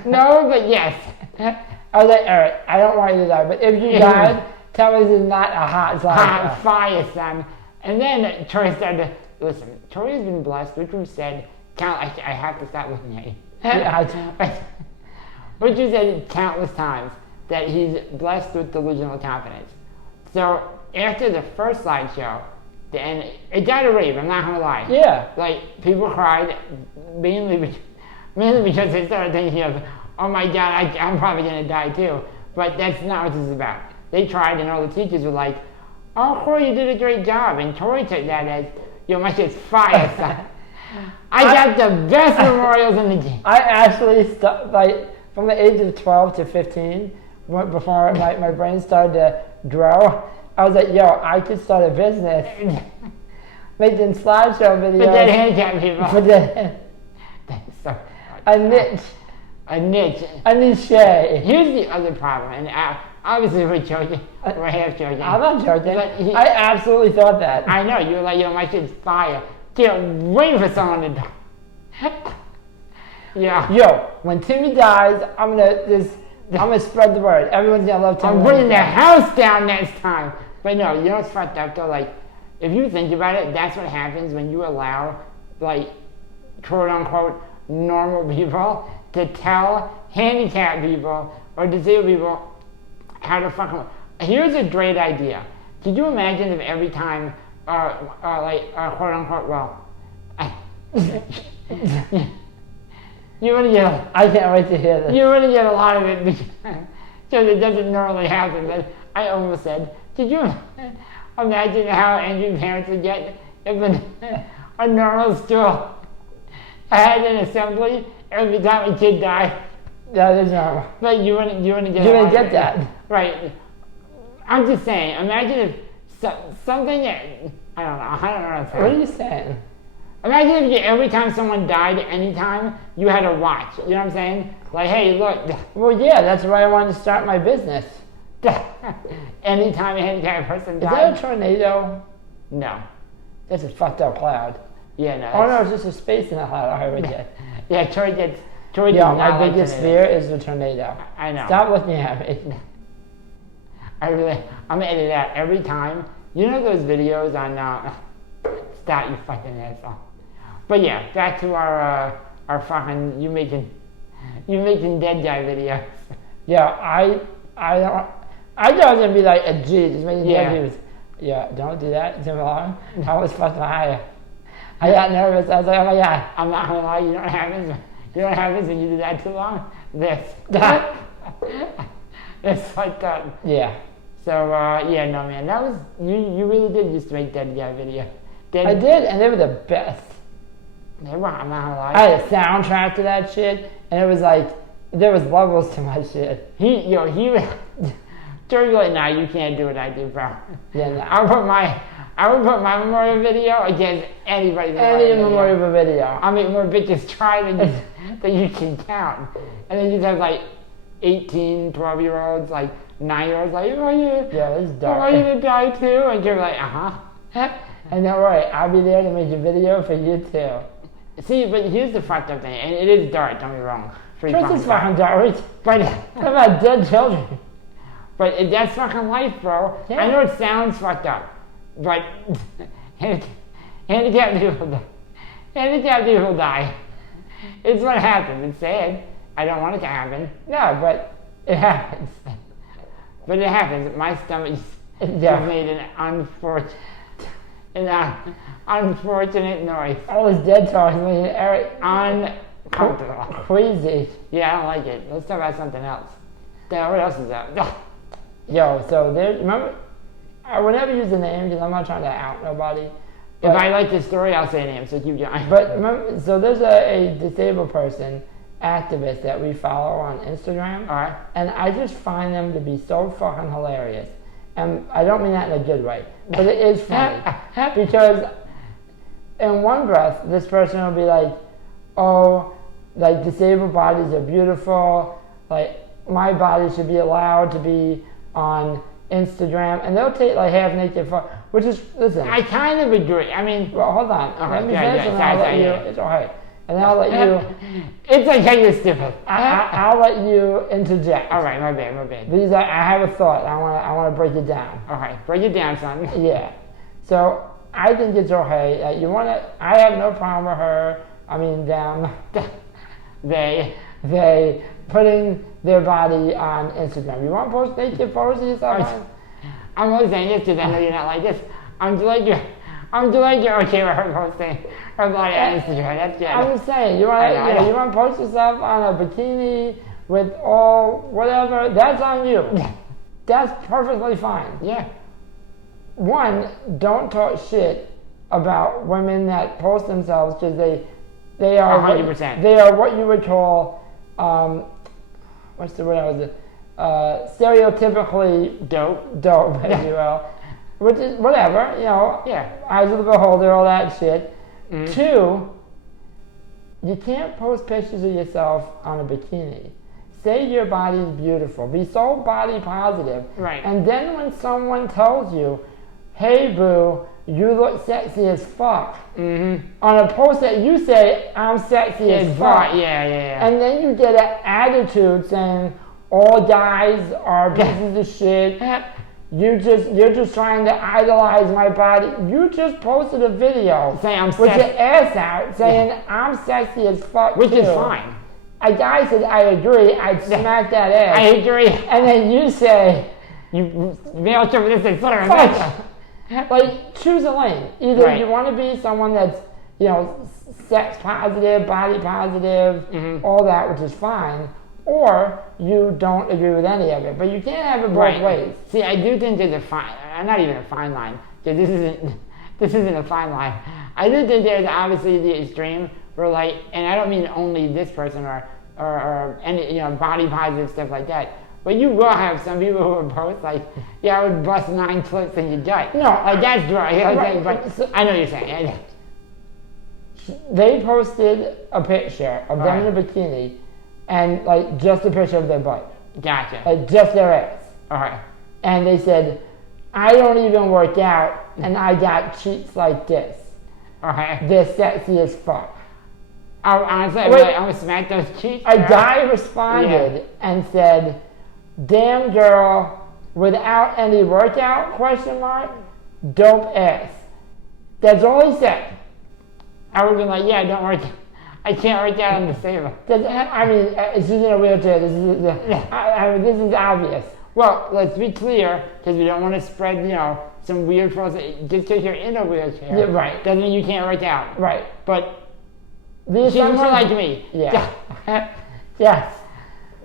no, but yes. I was like, Eric, I don't want you to die, but if you died, tell me this is not a hot slideshow. Hot fire, son. And then Tori started to, listen, Tori has been blessed, which we've said, I have to stop looking at you. Yeah, Which you said countless times, that he's blessed with delusional confidence. So after the first slideshow, and it died a rave, I'm not gonna lie. Yeah. Like, people cried, mainly because they started thinking of, oh my God, I'm probably gonna die too. But that's not what this is about. They tried, and all the teachers were like, oh, Corey, you did a great job. And Tori took that as, yo, my shit's fire, son. I got the best memorials in the game. I actually, from the age of 12 to 15, before my brain started to grow, I was like, yo, I could start a business making slideshow videos. For dead handicapped people. For dead. That's so A niche. A niche. A niche. Here's the other problem, and obviously we're joking. We're half joking. I'm not joking. But I absolutely thought that. I know, you were like, yo, my shit's fire. Can't wait for someone to die. Yeah. Yo, when Timmy dies, I'm gonna I'm gonna spread the word. Everyone's gonna love Tim. I'm putting the house down next time. But no, you know what's fucked up though? Like, if you think about it, that's what happens when you allow, like, quote unquote, normal people to tell handicapped people or disabled people how to fucking. Here's a great idea. Could you imagine if every time, quote unquote, well, you want to get. I can't wait to hear this. You want to get a lot of it because it doesn't normally happen. But I almost said, could you imagine how angry parents would get if a normal school had an assembly every time a kid died? That is normal. But you want to get. You wouldn't get that. Right. I'm just saying. Imagine if something that I don't know what I'm saying. What are you saying? Imagine if every time someone died, anytime you had a watch. You know what I'm saying? Like, hey, look. Well, yeah, that's why I wanted to start my business. Anytime a handicapped person Is died. that a tornado? No. That's a fucked up cloud. Yeah, no. Oh no, it's just a space in the cloud. I heard it. Yeah, Troy gets. Yeah, my biggest fear is the tornado. I know. Stop looking at me. I'm gonna edit out every time. You know those videos on. Stop, you fucking asshole. But yeah, back to our fucking you making dead guy videos. Yeah, I thought it was gonna be like a G, just making dead dudes. Yeah, don't do that. It's wrong. I was fucking high. I got nervous. I was like, oh my god. I'm not gonna lie. You know what happens when you do that too long? This. It's fucked up. Yeah. So yeah, no man, that was you really did used to make dead guy video. I did, and they were the best. They were. I'm not gonna lie. I had a soundtrack to that shit, and it was like there was levels to my shit. He was. Joey was like, nah, you can't do what I do, bro. Yeah, no. I would put my memorial video against anybody's memorial video. I mean, more bitches try than you can count. And then you have like 18, 12-year-olds, like 9-year-olds, like, yeah, this is dark. I want you to die too. And you're like, And don't worry, I'll be there to make a video for you too. See, but here's the fucked up thing, and it is dark, don't be wrong. This is fucking dark. But what about dead children? But that's fucking life, bro. Yeah. I know it sounds fucked up, but handicapped people die. It's what happens. It's sad. I don't want it to happen. No, but it happens. But it happens. My stomach just made an unfortunate noise. All this dead talk made Eric uncomfortable. Crazy. Yeah, I don't like it. Let's talk about something else. What else is that? Yo, so there. Remember, I would never use a name because I'm not trying to out nobody. If I like this story, I'll say a name. So keep going. But remember, so there's a disabled person activist that we follow on Instagram. All right. And I just find them to be so fucking hilarious. And I don't mean that in a good way, but it is funny. Because in one breath, this person will be like, oh, like disabled bodies are beautiful, like my body should be allowed to be on Instagram, and they'll take like half naked photos, which is, listen. I kind of agree. I mean, well, hold on. Let me finish, and I'll let you. It's all right. And then I'll let you. It's okay, you're stupid. I'll let you interject. All right, my bad. Because I have a thought. I want to break it down. All right, break it down, son. Yeah. So I think it's okay. You want to? I have no problem with her. I mean, them. They putting their body on Instagram. You want to post naked photos of yourself? I'm only saying this because I know you're not like this. I'm glad you're okay with her posting her body on Instagram. That's good. I'm just saying, you want to post yourself on a bikini with all whatever. That's on you. That's perfectly fine. Yeah. One, don't talk shit about women that post themselves because they are 100%. They are what you would call what's the word I was stereotypically dope, if you will. Which is whatever, eyes of the beholder, all that shit. Mm-hmm. 2, you can't post pictures of yourself on a bikini. Say your body's beautiful. Be so body positive. Right. And then when someone tells you, hey boo, you look sexy as fuck. Mm-hmm. On a post that you say, I'm sexy as fuck. Yeah. And then you get an attitude saying, all guys are pieces of shit. You're just trying to idolize my body. You just posted a video Saying I'm with your sexy. ass out saying I'm sexy as fuck Which too. is fine. A guy said, I agree, I'd smack that ass. I agree. And then you say, You male chauvinistic slur. fuck. Like, choose a lane. Either Right. you want to be someone that's, sex positive, body positive, all that, which is fine, or you don't agree with any of it. But you can't have it both ways. See, I do think there's a fine, not even a fine line, because this isn't a fine line. I do think there's obviously the extreme where like, and I don't mean only this person or any, body positive stuff like that. But you will have some people who will post like, yeah, I would bust 9 clips in your gut. No, like that's dry. right, But so- I know what you're saying. They posted a picture of them in a bikini and, like, just a picture of their butt. Gotcha. Like, just their ass. Alright. And they said, I don't even work out, and I got cheeks like this. Alright. They're sexy as fuck. Honestly, I'm gonna smack those cheeks. A guy responded and said, damn girl, without any workout, question mark, dope ass. That's all he said. I would have been like, yeah, don't work. I can't work out on the saver. She's in a wheelchair. This is obvious. Well, let's be clear, because we don't want to spread, some weird false. Just because you're in a wheelchair, Yeah, right. doesn't mean you can't work out. Right. But The she's more assumption- like me. Yeah. Yes.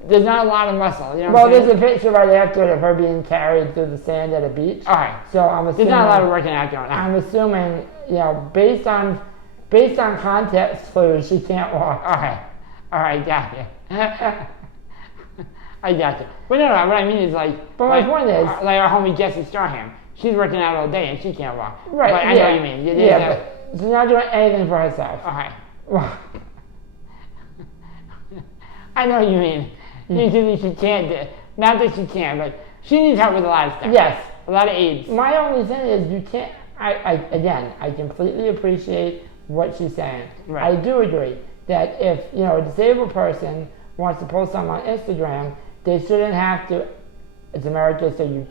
There's not a lot of muscle. You know Well, what I'm there's a saying? picture right after it of her being carried through the sand at a beach. All right. So I'm assuming. There's not a lot of working out going on. I'm assuming, based on context clues, she can't walk. All right, gotcha. I gotcha. But no, what I mean is like. But my point is- like our homie Jessie Starham. She's working out all day and she can't walk. Right. But I know what you mean. But she's not doing anything for herself. All right. Well, I know what you mean. She can't do. Not that she can't, but she needs help with a lot of stuff. yes. A lot of aids. My only thing is you can't. I completely appreciate what she's saying. Right. I do agree that if a disabled person wants to post something on Instagram, they shouldn't have to. It's America, so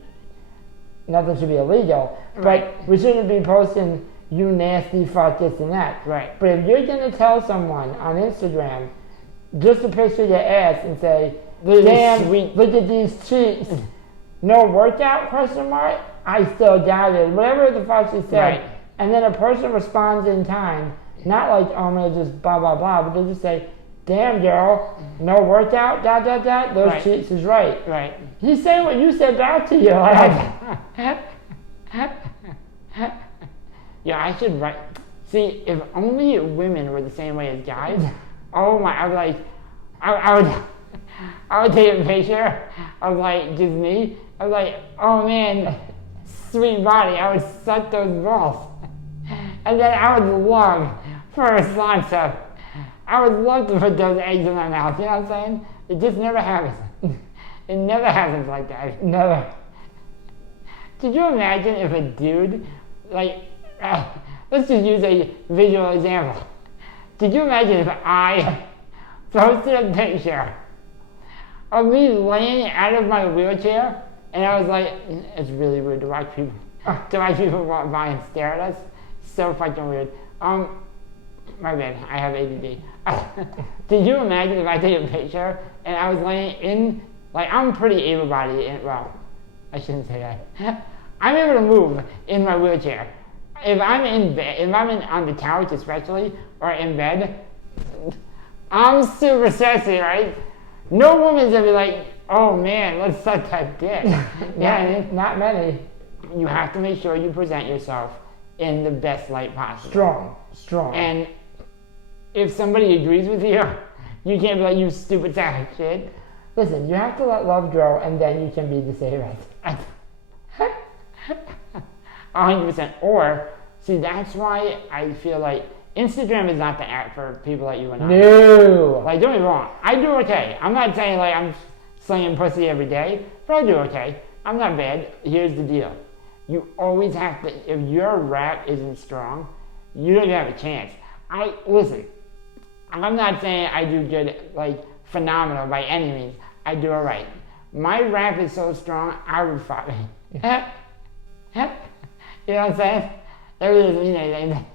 nothing should be illegal. Right. But we shouldn't be posting you nasty fuck this and that. Right. But if you're gonna tell someone on Instagram just a picture of your ass and say, Look at these damn, sweet- look at these cheeks. No workout, question mark? I still got it. Whatever the fuck she said. Right. And then a person responds in time. Not like, oh, I'm going to just blah, blah, blah. But they just say, damn, girl, no workout, ... Those Right. cheeks is right. Right. He's saying what you said back to you. Like, Yeah, I should write. See, if only women were the same way as guys, oh my, I would like, I would take a picture of like just me. I was like, oh man, sweet body. I would suck those balls, and then I would love for a sponsor. I would love to put those eggs in my mouth. You know what I'm saying? It just never happens. It never happens like that. never. Could you imagine if a dude, like, let's just use a visual example. Could you imagine if I posted a picture of me laying out of my wheelchair and I was like, it's really weird to watch people walk by and stare at us. So fucking weird. My bad, I have ADD. Did you imagine if I took a picture and I was laying in, like, I'm pretty able-bodied, and, well, I shouldn't say that. I'm able to move in my wheelchair. If I'm in bed, if I'm on the couch especially, or in bed, I'm super sexy, right? No woman's gonna be like, oh man, let's suck that dick. You know what I mean? Not many. You have to make sure you present yourself in the best light possible. Strong. And if somebody agrees with you, you can't be like, you stupid sack of shit. Listen, you have to let love grow and then you can be disabled. 100%. Or, see, that's why I feel like Instagram is not the app for people like you and I. No. Like, don't get me wrong, I do okay. I'm not saying like I'm slinging pussy every day, but I do okay. I'm not bad. Here's the deal. You always have to, if your rap isn't strong, you don't even have a chance. Listen, I'm not saying I do good, like, phenomenal by any means. I do alright. My rap is so strong, I would fight. You know what I'm saying? That really doesn't mean anything.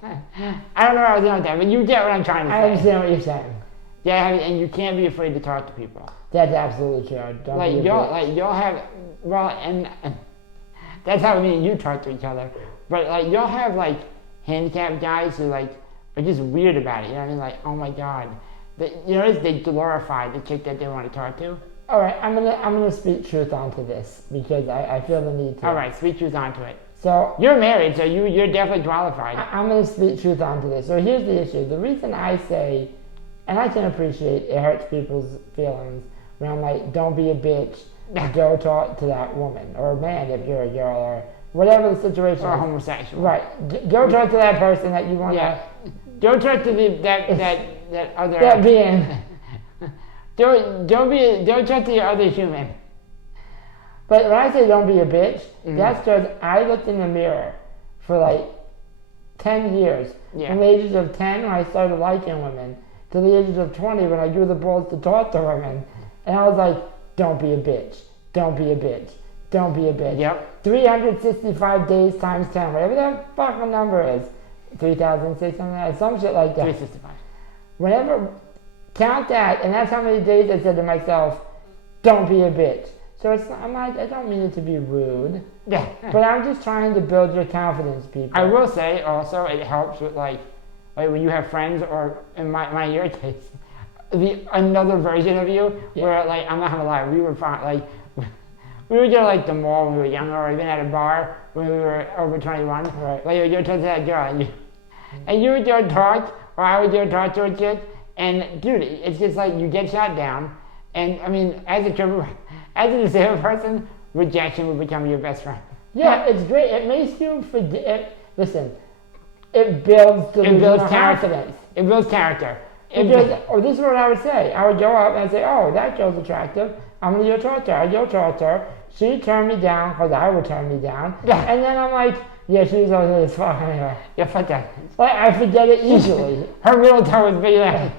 I don't know what I was doing with that, but you get what I'm trying to say. I understand what you're saying. Yeah, and you can't be afraid to talk to people. That's absolutely true. Don't Like be a you'll bitch. have, well, and that's how me and you talk to each other. But like you'll have like handicapped guys who like are just weird about it. You know what I mean? Like, oh my god, they glorify the chick that they want to talk to. All right, I'm gonna speak truth onto this because I feel the need to. All right, speak truth onto it. So You're married, so you're definitely qualified. I'm gonna speak truth onto this. So here's the issue. The reason I say, and I can appreciate it hurts people's feelings when I'm like, don't be a bitch, go talk to that woman or man if you're a girl or whatever the situation Or is. homosexual. Right. Go talk to that person that you want Yeah. Don't talk to that other. that being. Don't talk to your other human. But when I say don't be a bitch, Mm-hmm. that's because I looked in the mirror for like 10 years. Yeah. From the ages of 10 when I started liking women to the ages of 20 when I grew the balls to talk to women. And I was like, don't be a bitch. Don't be a bitch. Don't be a bitch. Yep. 365 days times 10, whatever that fucking number is. 3,600, some shit like that. 365. Whenever, count that, and that's how many days I said to myself, don't be a bitch. So I don't mean it to be rude, Yeah. but I'm just trying to build your confidence, people. I will say also it helps with like when you have friends or in my your case, another version of you where like I'm not gonna lie, we were fine, like we would go to like the mall when we were younger or even at a bar when we were over 21. Right. Like you would go talk to that girl and you would go talk or I would go talk to a kid and dude, it's just like you get shot down and I mean as a disabled person, rejection would become your best friend. Yeah, it's great. It makes you forget. Listen, it builds delusional confidence. It builds character. Or this is what I would say. I would go up and I'd say, oh, that girl's attractive. I'm going to go talk to her. I go talk to her. She turned me down because I would turn me down. Yeah. And then I'm like, yeah, she was ugly as fuck anyway. Yeah, fuck that. Like, I forget it easily. Her middle toe was bigger than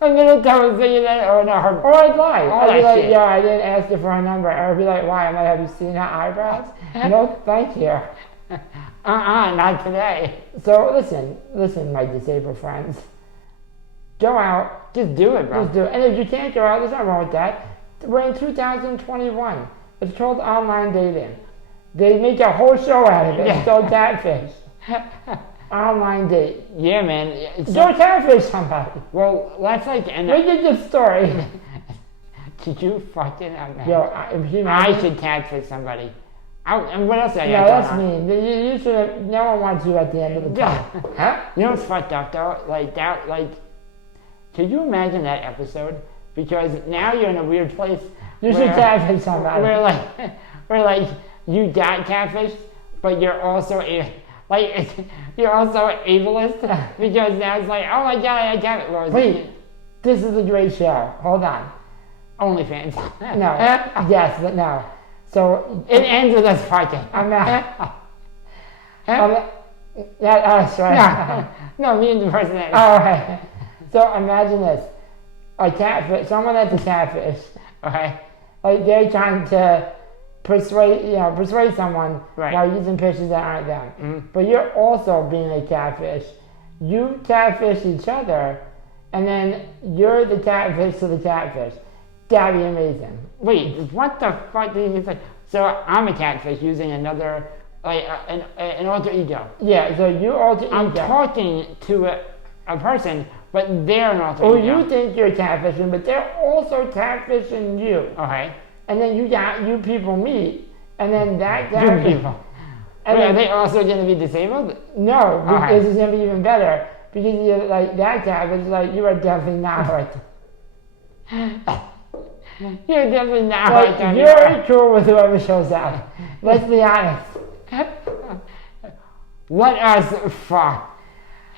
her middle toe was bigger than or no her Or I'd lie. all I'd be that like, shit. yeah, I didn't ask her for her number. Or I'd be like, why? I'm like, have you seen her eyebrows? No, thank you. not today. So listen, my disabled friends. Go out. Just do it, bro. Just do it. And if you can't go out, there's nothing wrong with that. We're in 2021. It's called online dating. They make a whole show out of it. It's called catfish. Online date. Yeah, man. Go catfish somebody. Well, that's like and We did this story. did you fucking imagine? Yo, I should catfish somebody. And what else? No, that's mean. You should have, no one wants you at the end of the Yeah. time. Huh? You know what's fucked up though? Like that, like, could you imagine that episode? Because now you're in a weird place. You should catfish somebody. Where like you got catfish, but you're also you're also ableist because now it's like, oh my god, I got it. Wait, this is a great show. Hold on. OnlyFans. No. Yes, but no. So It ends with us fighting. I'm not. Yeah, that's right. No, me and the person that. All right. So imagine this: a catfish, someone that's a catfish, Okay. like they're trying to persuade someone Right. by using pictures that aren't them. But you're also being a catfish. You catfish each other, and then you're the catfish to the catfish. That'd be amazing. Wait, what the fuck did you say? So I'm a catfish using another, like an alter ego. Yeah. So you alter ego. I'm talking to a person, but they're an alter Or ego. you think you're catfishing, but they're also catfishing you. Okay. And then you people meet, and then that You catfish. people. And Wait, are then, they also going to be disabled? no, Okay. this is gonna be even better because you're like that catfish. Like you are definitely not right. You're definitely not Like right. you're cool with whoever shows up. Let's be honest. Let us fuck.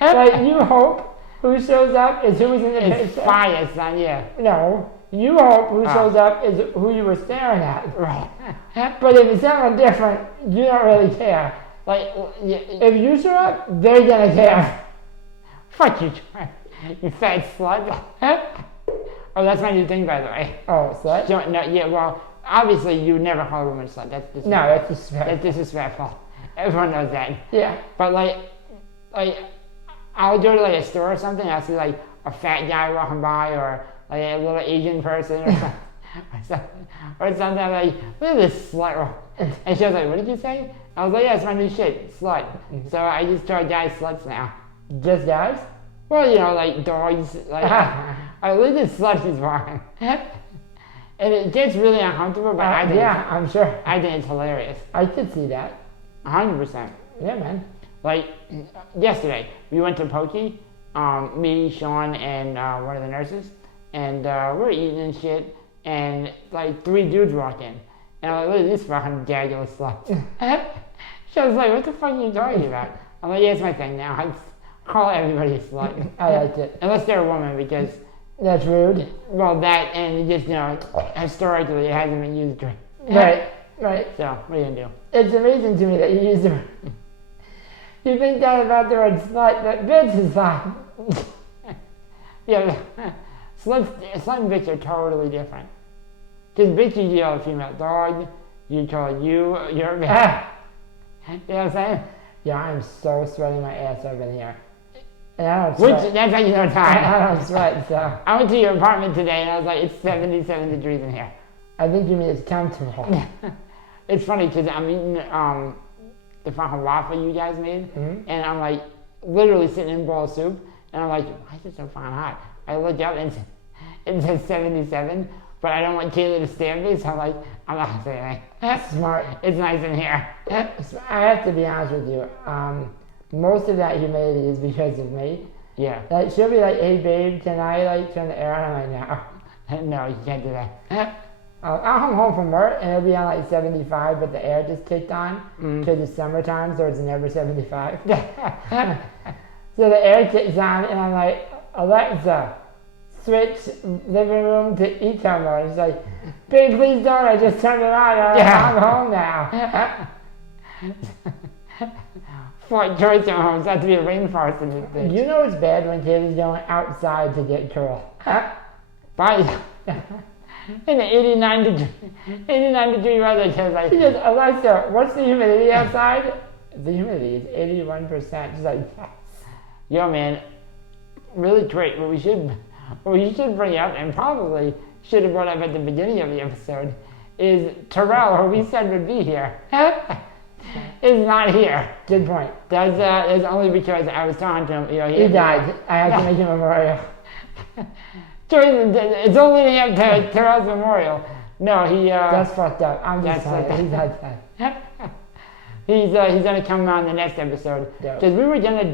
Like you hope who shows up is who was in the It's picture. fire, son, yeah. No, you hope who shows up is who you were staring at. Right. But if it's someone different, you don't really care. Like, If you show up, they're gonna care. fuck you, you fat slut. Oh, that's my new thing, by the way. Oh, slut? So, no, yeah, well, obviously you would never call a woman a slut. That's disrespectful. No, that's disrespectful. That's disrespectful. Everyone knows that. Yeah. But like, I'll go to like a store or something. I'll see like a fat guy walking by, or like a little Asian person, or something. Or something. I'm like, look at this slut. And she was like, what did you say? I was like, yeah, it's my new shit, slut. So I just call guys sluts now. Just guys? Well, you know, like dogs. Like, I look at slut he's walking. And it gets really uncomfortable, but I think yeah, I'm sure. I think it's hilarious. I could see that. 100%. Yeah, man. Like yesterday, we went to Pokey, me, Sean, and one of the nurses, and we're eating and shit, and like 3 dudes walk in, and I'm like, look at this fucking gaggle slut. She was like, what the fuck are you talking about? I'm like, yeah, it's my thing now. I call everybody a slut. I liked it. Unless they're a woman, because, That's rude. well, that, and just, you know, historically it hasn't been used right. Right. So, what are you gonna do? It's amazing to me that you use the word. You think that about the word slut, but bitch is fine. Yeah, slut and bitch are totally different. Because bitch you yell a female dog, you call you're a bitch. You know what I'm saying? Yeah, I'm so sweating my ass over here. And I don't sweat. That's how you know time. I don't sweat, so. I went to your apartment today and I was like, it's 77 degrees in here. I think you mean it's comfortable. It's funny because I'm eating the fucking waffle you guys made, and I'm like literally sitting in a bowl of soup, and I'm like, why is it so fucking hot? I look up and it says 77, but I don't want Kayla to stab me, so I'm like, I'm not gonna say anything. Smart. It's nice in here. I have to be honest with you. Most of that humidity is because of me. Yeah. Like, she'll be like, hey babe, can I like turn the air on? I'm like, no. No, you can't do that. I'll come home from work and it'll be on like 75, but the air just kicked on because it's summertime, so it's never 75. So the air kicks on and I'm like, Alexa, switch living room to eco mode. She's like, babe, please don't, I just turned it on, I'm home now. Fort George homes have to be a rainforest in this bitch. You know it's bad when Katie's going outside to get cool. Bye. In the 89 degree weather, she was like, She goes, Alexa, what's the humidity outside? The humidity is 81%. She's like, yes. yo man, really great. What we should bring up, and probably should have brought up at the beginning of the episode, is Terrell, who we said would be here, is not here. Good point. That's only because I was talking to him. You know, He died. I had to make him a memorial. It's all leading up to Terrell's memorial. No, he. That's fucked up. I'm just That's saying. He's outside. He's gonna come on the next episode Dope. because we were gonna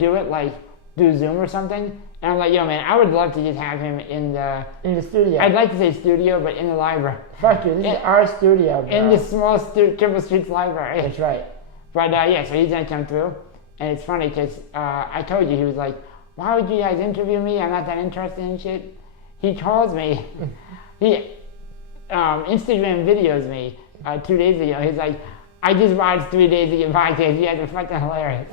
do Zoom or something, and I'm like, yo man, I would love to just have him in the studio. I'd like to say studio, but in the library. Fuck you. This is our studio, bro. In the small Cripple Streets library. That's right. But yeah, so he's gonna come through, and it's funny because I told you, he was like, why would you guys interview me? I'm not that interested in shit. He calls me, he Instagram videos me 2 days ago. He's like, I just watched 3 days of your podcast. You guys are fucking hilarious.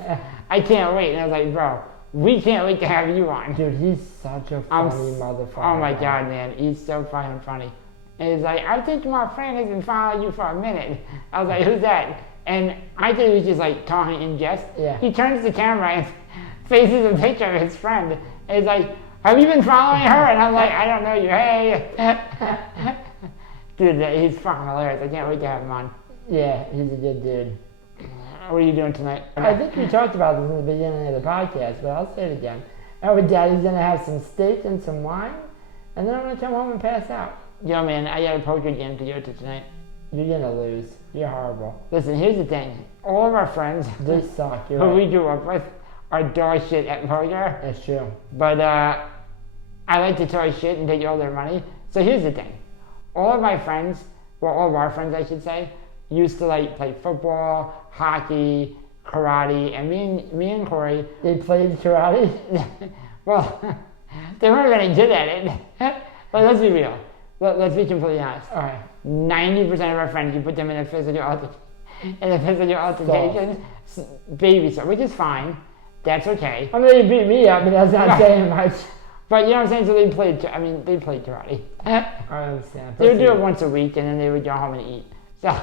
I can't wait. And I was like, bro, we can't wait to have you on. Dude, he's such a funny motherfucker. Oh my god, man, he's so fucking funny. And he's like, I think my friend has been following you for a minute. I was like, who's that? And I thought he was just like talking in jest. Yeah. He turns the camera and faces a picture of his friend. And he's like, have you been following her? And I'm like, I don't know you. Hey. Dude, he's fucking hilarious. I can't wait to have him on. Yeah, he's a good dude. What are you doing tonight? I think we talked about this in the beginning of the podcast, but I'll say it again. Our daddy's gonna have some steak and some wine, and then I'm gonna come home and pass out. Yo, man, I got a poker game to go to tonight. You're gonna lose. You're horrible. Listen, here's the thing. All of our friends They suck. You're who right. we grew up with are dog shit at poker. That's true. But I like to talk shit and take all their money. So here's the thing. All of my friends, well, all of our friends, I should say, used to like play football, hockey, karate, and me and Corey. They played karate? Well, they weren't very good at it. But let's be real. Let's be completely honest. All right. 90% of our friends, you put them in a physical altercation, baby stuff, which is fine. That's okay. I mean, you beat me up, but that's not saying much. But you know what I'm saying? So they played karate. I understand. They would do it once a week, and then they would go home and eat. So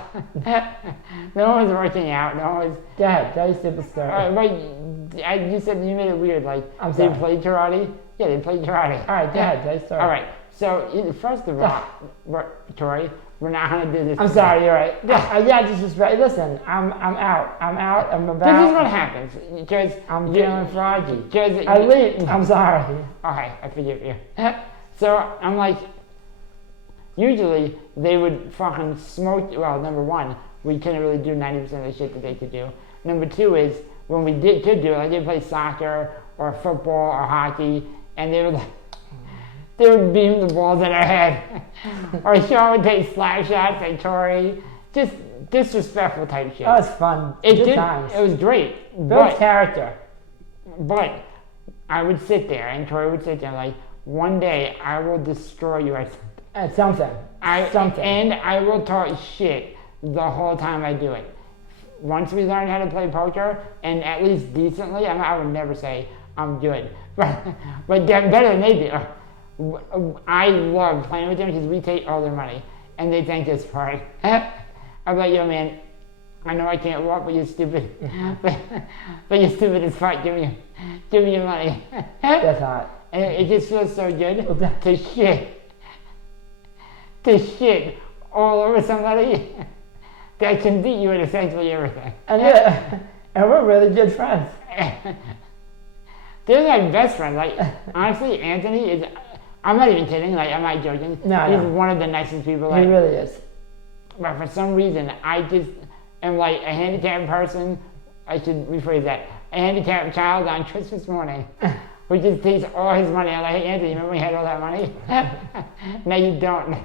no one was working out. No one was. Go ahead, tell your stupid story. But you said you made it weird. Like I'm they sorry. played karate. Yeah, they played karate. All right, go ahead, tell your story. All right. So first of all, Tori, we're not gonna do this. I'm sorry, you're right. Yeah, just listen. I'm out. I'm about. This is what happens because I'm feeling froggy. Because I leaked. I'm sorry. Okay, I forgive you. So I'm like, usually they would fucking smoke. Well, number one, we couldn't really do 90% of the shit that they could do. Number two is when we could do it, like they play soccer or football or hockey, and they would beam the balls at our head, or Sean would take slap shots at Tori, just disrespectful type shit. That was fun. Good times. It was great. Built character. But I would sit there, and Tori would sit there like, one day I will destroy you at something. Something. And I will talk shit the whole time I do it. Once we learn how to play poker, and at least decently, I would never say I'm good, but they're better than they do. I love playing with them because we take all their money, and they thank us for it. I'm like, yo man, I know I can't walk, but you're stupid. but you're stupid as fuck. Give me your money. That's hot. And it just feels so good to shit all over somebody that can beat you at essentially everything. And we're really good friends. They're my best friend. Like, honestly, Anthony is, I'm not even kidding, like, I'm not joking. No, He's one of the nicest people. He really is. But for some reason, I just am like a handicapped person. I should rephrase that. A handicapped child on Christmas morning who just takes all his money. I'm like, hey, Anthony, remember we had all that money? No, you don't.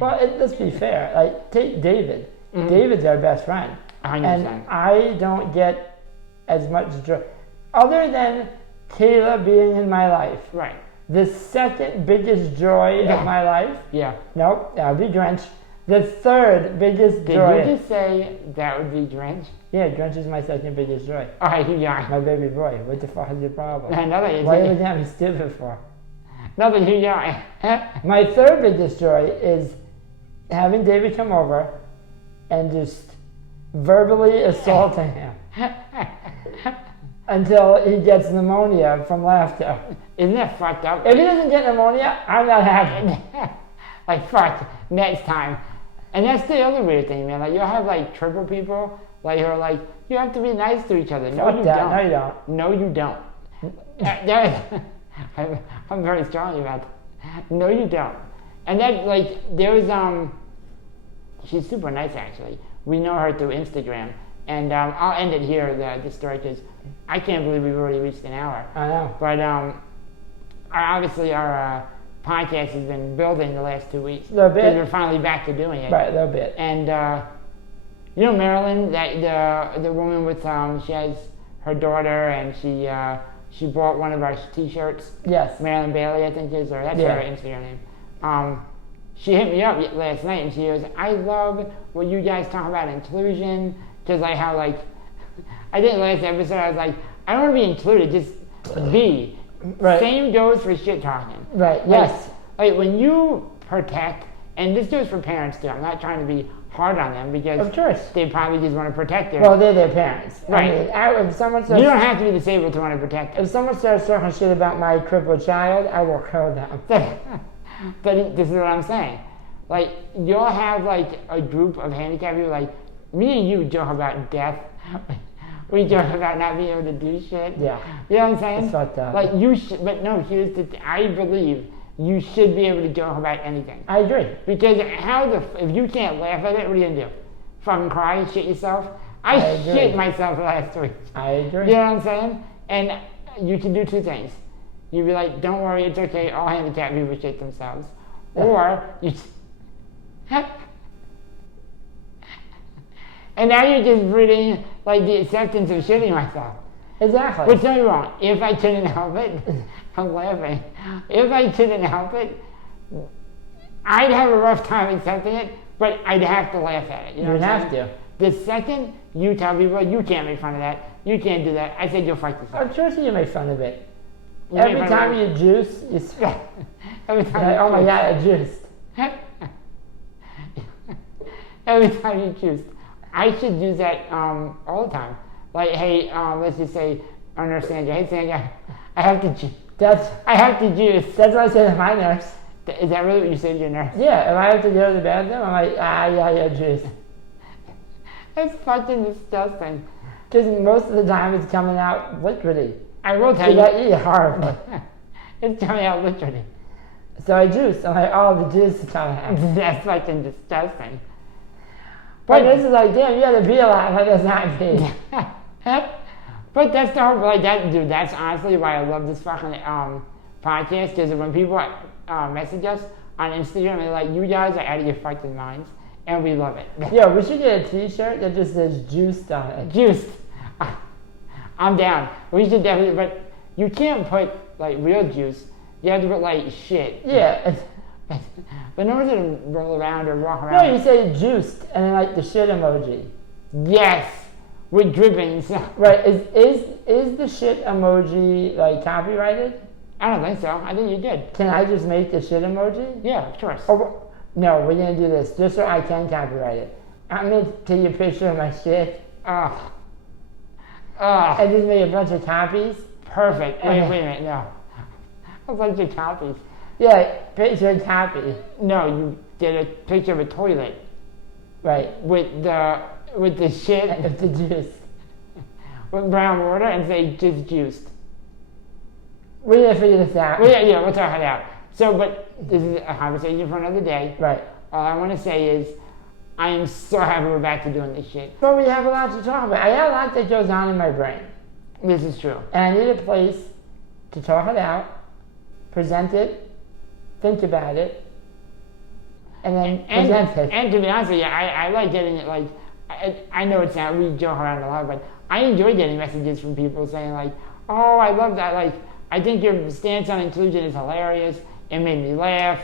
Well, let's be fair. Like, take David. Mm-hmm. David's our best friend. 100%. And I don't get as much joy. Other than Kayla being in my life. Right. The second biggest joy of my life. Yeah. Nope, that would be Drench. The third biggest joy. Did you just say that would be Drench? Yeah, Drench is my second biggest joy. All right, keep going. My baby boy. What the fuck is your problem? Nothing. What are you looking at me stupid for? Nothing, keep going. My third biggest joy is having David come over and just verbally assaulting him until he gets pneumonia from laughter. Isn't that fucked up? If he doesn't get pneumonia, I'm not happy. Like, fuck, next time. And that's the other weird thing, man. Like, you'll have, like, triple people, like, who are like, you have to be nice to each other. No, Fuck you that. don't. No, you don't. No, you don't. I'm very strong about that. No, you don't. And that, like, there's, she's super nice, actually. We know her through Instagram. And I'll end it here, this story, because I can't believe we've already reached an hour. I know. But obviously our podcast has been building the last 2 weeks. A little bit. Because we're finally back to doing it. Right, a little bit. And you know Marilyn, that the woman with she has her daughter, and she bought one of our T-shirts. Yes. Marilyn Bailey, I think is, or that's her Instagram name. She hit me up last night, and she goes, I love what you guys talk about inclusion, because like how like I think last episode I was like, I don't want to be included, just be. Right. Same goes for shit talking. Right. Yes. Like when you protect, and this goes for parents too. I'm not trying to be hard on them because Of course. they probably just want to protect their. Well, they're their parents. Right. I mean, if someone says You don't have to be disabled to want to protect them. if someone starts talking shit about my crippled child, I will kill them. But this is what I'm saying. Like you'll have like a group of handicapped people. Like me and you joke about death. We joke about not being able to do shit. Yeah. You know what I'm saying? It's fucked up. Like you should, but no. Here's the. I believe you should be able to joke about anything. I agree. Because if you can't laugh at it, what are you gonna do? Fucking cry and shit yourself? I agree. shit myself last week. I agree. You know what I'm saying? And you can do two things. You'd be like, don't worry, it's okay, all handicapped people shit themselves. Or you and now you're just breeding like the acceptance of shitting myself. Exactly. Which don't get me wrong, if I couldn't help it, I'm laughing. If I couldn't help it, I'd have a rough time accepting it, but I'd have to laugh at it. You know You'd what I'm have saying? to. The second you tell people you can't make fun of that, you can't do that, I said you'll fight yourself. Of course you make fun of it. Every time you juice, you spit. Every time Like, you oh my juice. god, I juiced. Every time you juice. I should use that all the time. Like, hey, let's just say, understand you. Hey, Sandra, I have to juice. I have to juice. That's what I say to my nurse. Is that really what you say to your nurse? Yeah, if I have to go to the bathroom, I'm like, yeah, juice. That's fucking disgusting. Because most of the time it's coming out liquidy. I will tell So you. that eat horribly. It's coming out literally. So I juice. I'm like, oh, the juice is coming out. That's fucking disgusting. But this is like, damn, you gotta be alive. Like, that's not me. But that's the whole, like, that, dude, that's honestly why I love this fucking podcast, because when people message us on Instagram, they're like, you guys are out of your fucking minds, and we love it. Yo, we should get a t-shirt that just says juiced on it. Juiced. I'm down. We should definitely, but you can't put, like, real juice. You have to put, like, shit. Yeah. But no one's gonna roll around or walk No, around. you say juiced, and then like the shit emoji. Yes! With drippings. Right, is the shit emoji like copyrighted? I don't think so. I think you did. Can I just make the shit emoji? Yeah, of course. Oh, no, we're gonna do this just so I can copyright it. I'm gonna take a picture of my shit Ugh. Ugh. and just make a bunch of copies. Perfect. Wait a minute, no. A bunch of copies. Yeah, picture copy. No, you did a picture of a toilet Right, with the shit with the juice. with brown water and say just juiced. We're gonna figure this out. Well, yeah, we'll talk it out. So, but this is a conversation for another day. Right. All I want to say is, I am so happy we're back to doing this shit. But we have a lot to talk about. I got a lot that goes on in my brain. This is true. And I need a place to talk it out, present it, think about it, and then present it. And to be honest with you, I like getting it, like, I know it's not, we joke around a lot, but I enjoy getting messages from people saying like, oh, I love that, like, I think your stance on inclusion is hilarious, it made me laugh.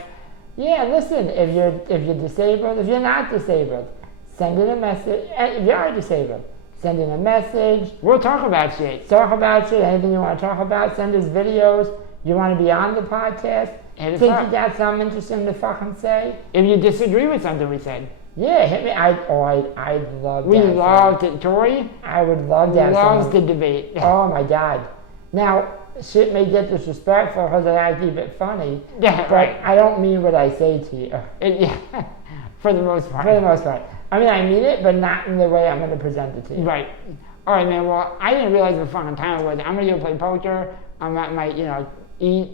Yeah, listen, if you're disabled, if you're not disabled, send in a message. If you are disabled, send in a message. We'll talk about shit. Talk about shit, anything you want to talk about, send us videos. You want to be on the podcast? Hit us Think up. you got something interesting to fucking say? If you disagree with something we said. Yeah, hit me. I'd love We that. love it. Tori I would love that. loves the debate. Oh my god. Now, shit may get disrespectful because I keep it funny, Yeah, but right. I don't mean what I say to you. Yeah, for the most part. For the most part. I mean, I mean it, but not in the way I'm going to present it to you. Right. All right, man. Well, I didn't realize what fucking time it was. I'm gonna go play poker. I might, eat.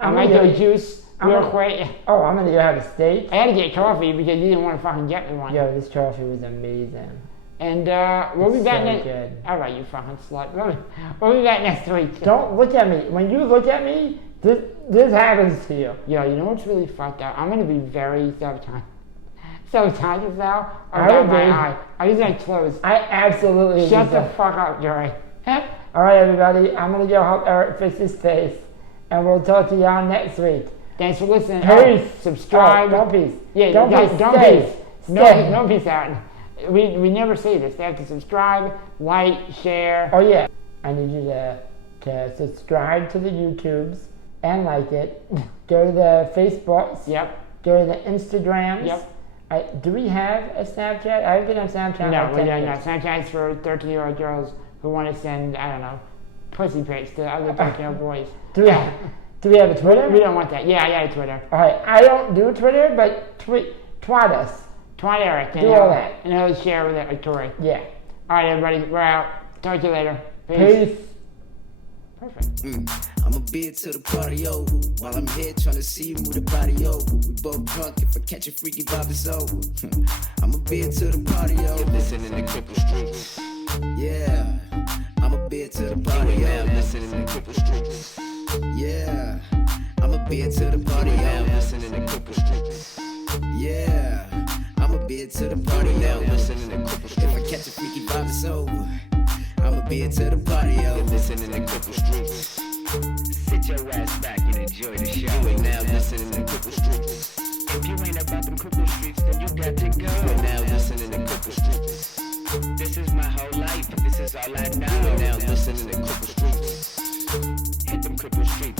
I I'm might gonna go go- juice I'm real gonna- quick. Oh, I'm going to go have a steak. I had to get coffee because you didn't want to fucking get me one. Yo, this trophy was amazing. And we'll be It's back so next. good. All right, you fucking slut. We'll be back next week. Don't look at me. When you look at me, this happens to you. Yo, you know what's really fucked up? I'm gonna be very self-conscious now I about would my be. eye. I use my clothes. I absolutely Shut do the that. fuck up, Joey. All right, everybody. I'm going to go help Eric fix his face. And we'll talk to y'all next week. Thanks for listening. Peace. Subscribe. Oh, don't peace. Yeah, don't don't peace. don't Stay. peace. Stay. No peace out. We never say this. They have to subscribe, like, share. Oh yeah, I need you to subscribe to the YouTubes and like it. Go to the Facebooks. Yep. Go to the Instagrams. Yep. Do we have a Snapchat? I haven't been on Snapchat. No, like we 10 don't. No, years. Snapchat's for 13-year-old girls who want to send, I don't know, pussy pics to other 13-year-old boys. Do we have a Twitter? We don't want that. Yeah, I got a Twitter. All right, I don't do Twitter, but twat us. Twat Eric. And Do all that. And he'll share with it with Tori. Yeah. All right, everybody. We're out. Talk to you later. Peace. Perfect. I'm a beer to the party over. While I'm here trying to see you move the body over. We both drunk, if I catch a freaky vibe, it's over. I'm a beer to the party over. Listening to Cripple Streets. Yeah, I'm a beer to the party Now over. listening to Cripple Streets. Yeah, I'm a beer to the party Now over. listening to Cripple Streets. Yeah, I'm a beer to the party Now over. listening to Cripple If I Streets. catch a freaky vibe, it's over. I'm a beer to the party over. Listening to Cripple Streets. Sit your ass back and enjoy the show. You are now listening to Cripple Streets. If you ain't about them cripple streets, then you got to You are go. now listening to Cripple Streets. This is my whole life. This is all I You are know. now listening to Cripple Streets. Hit them Cripple streets.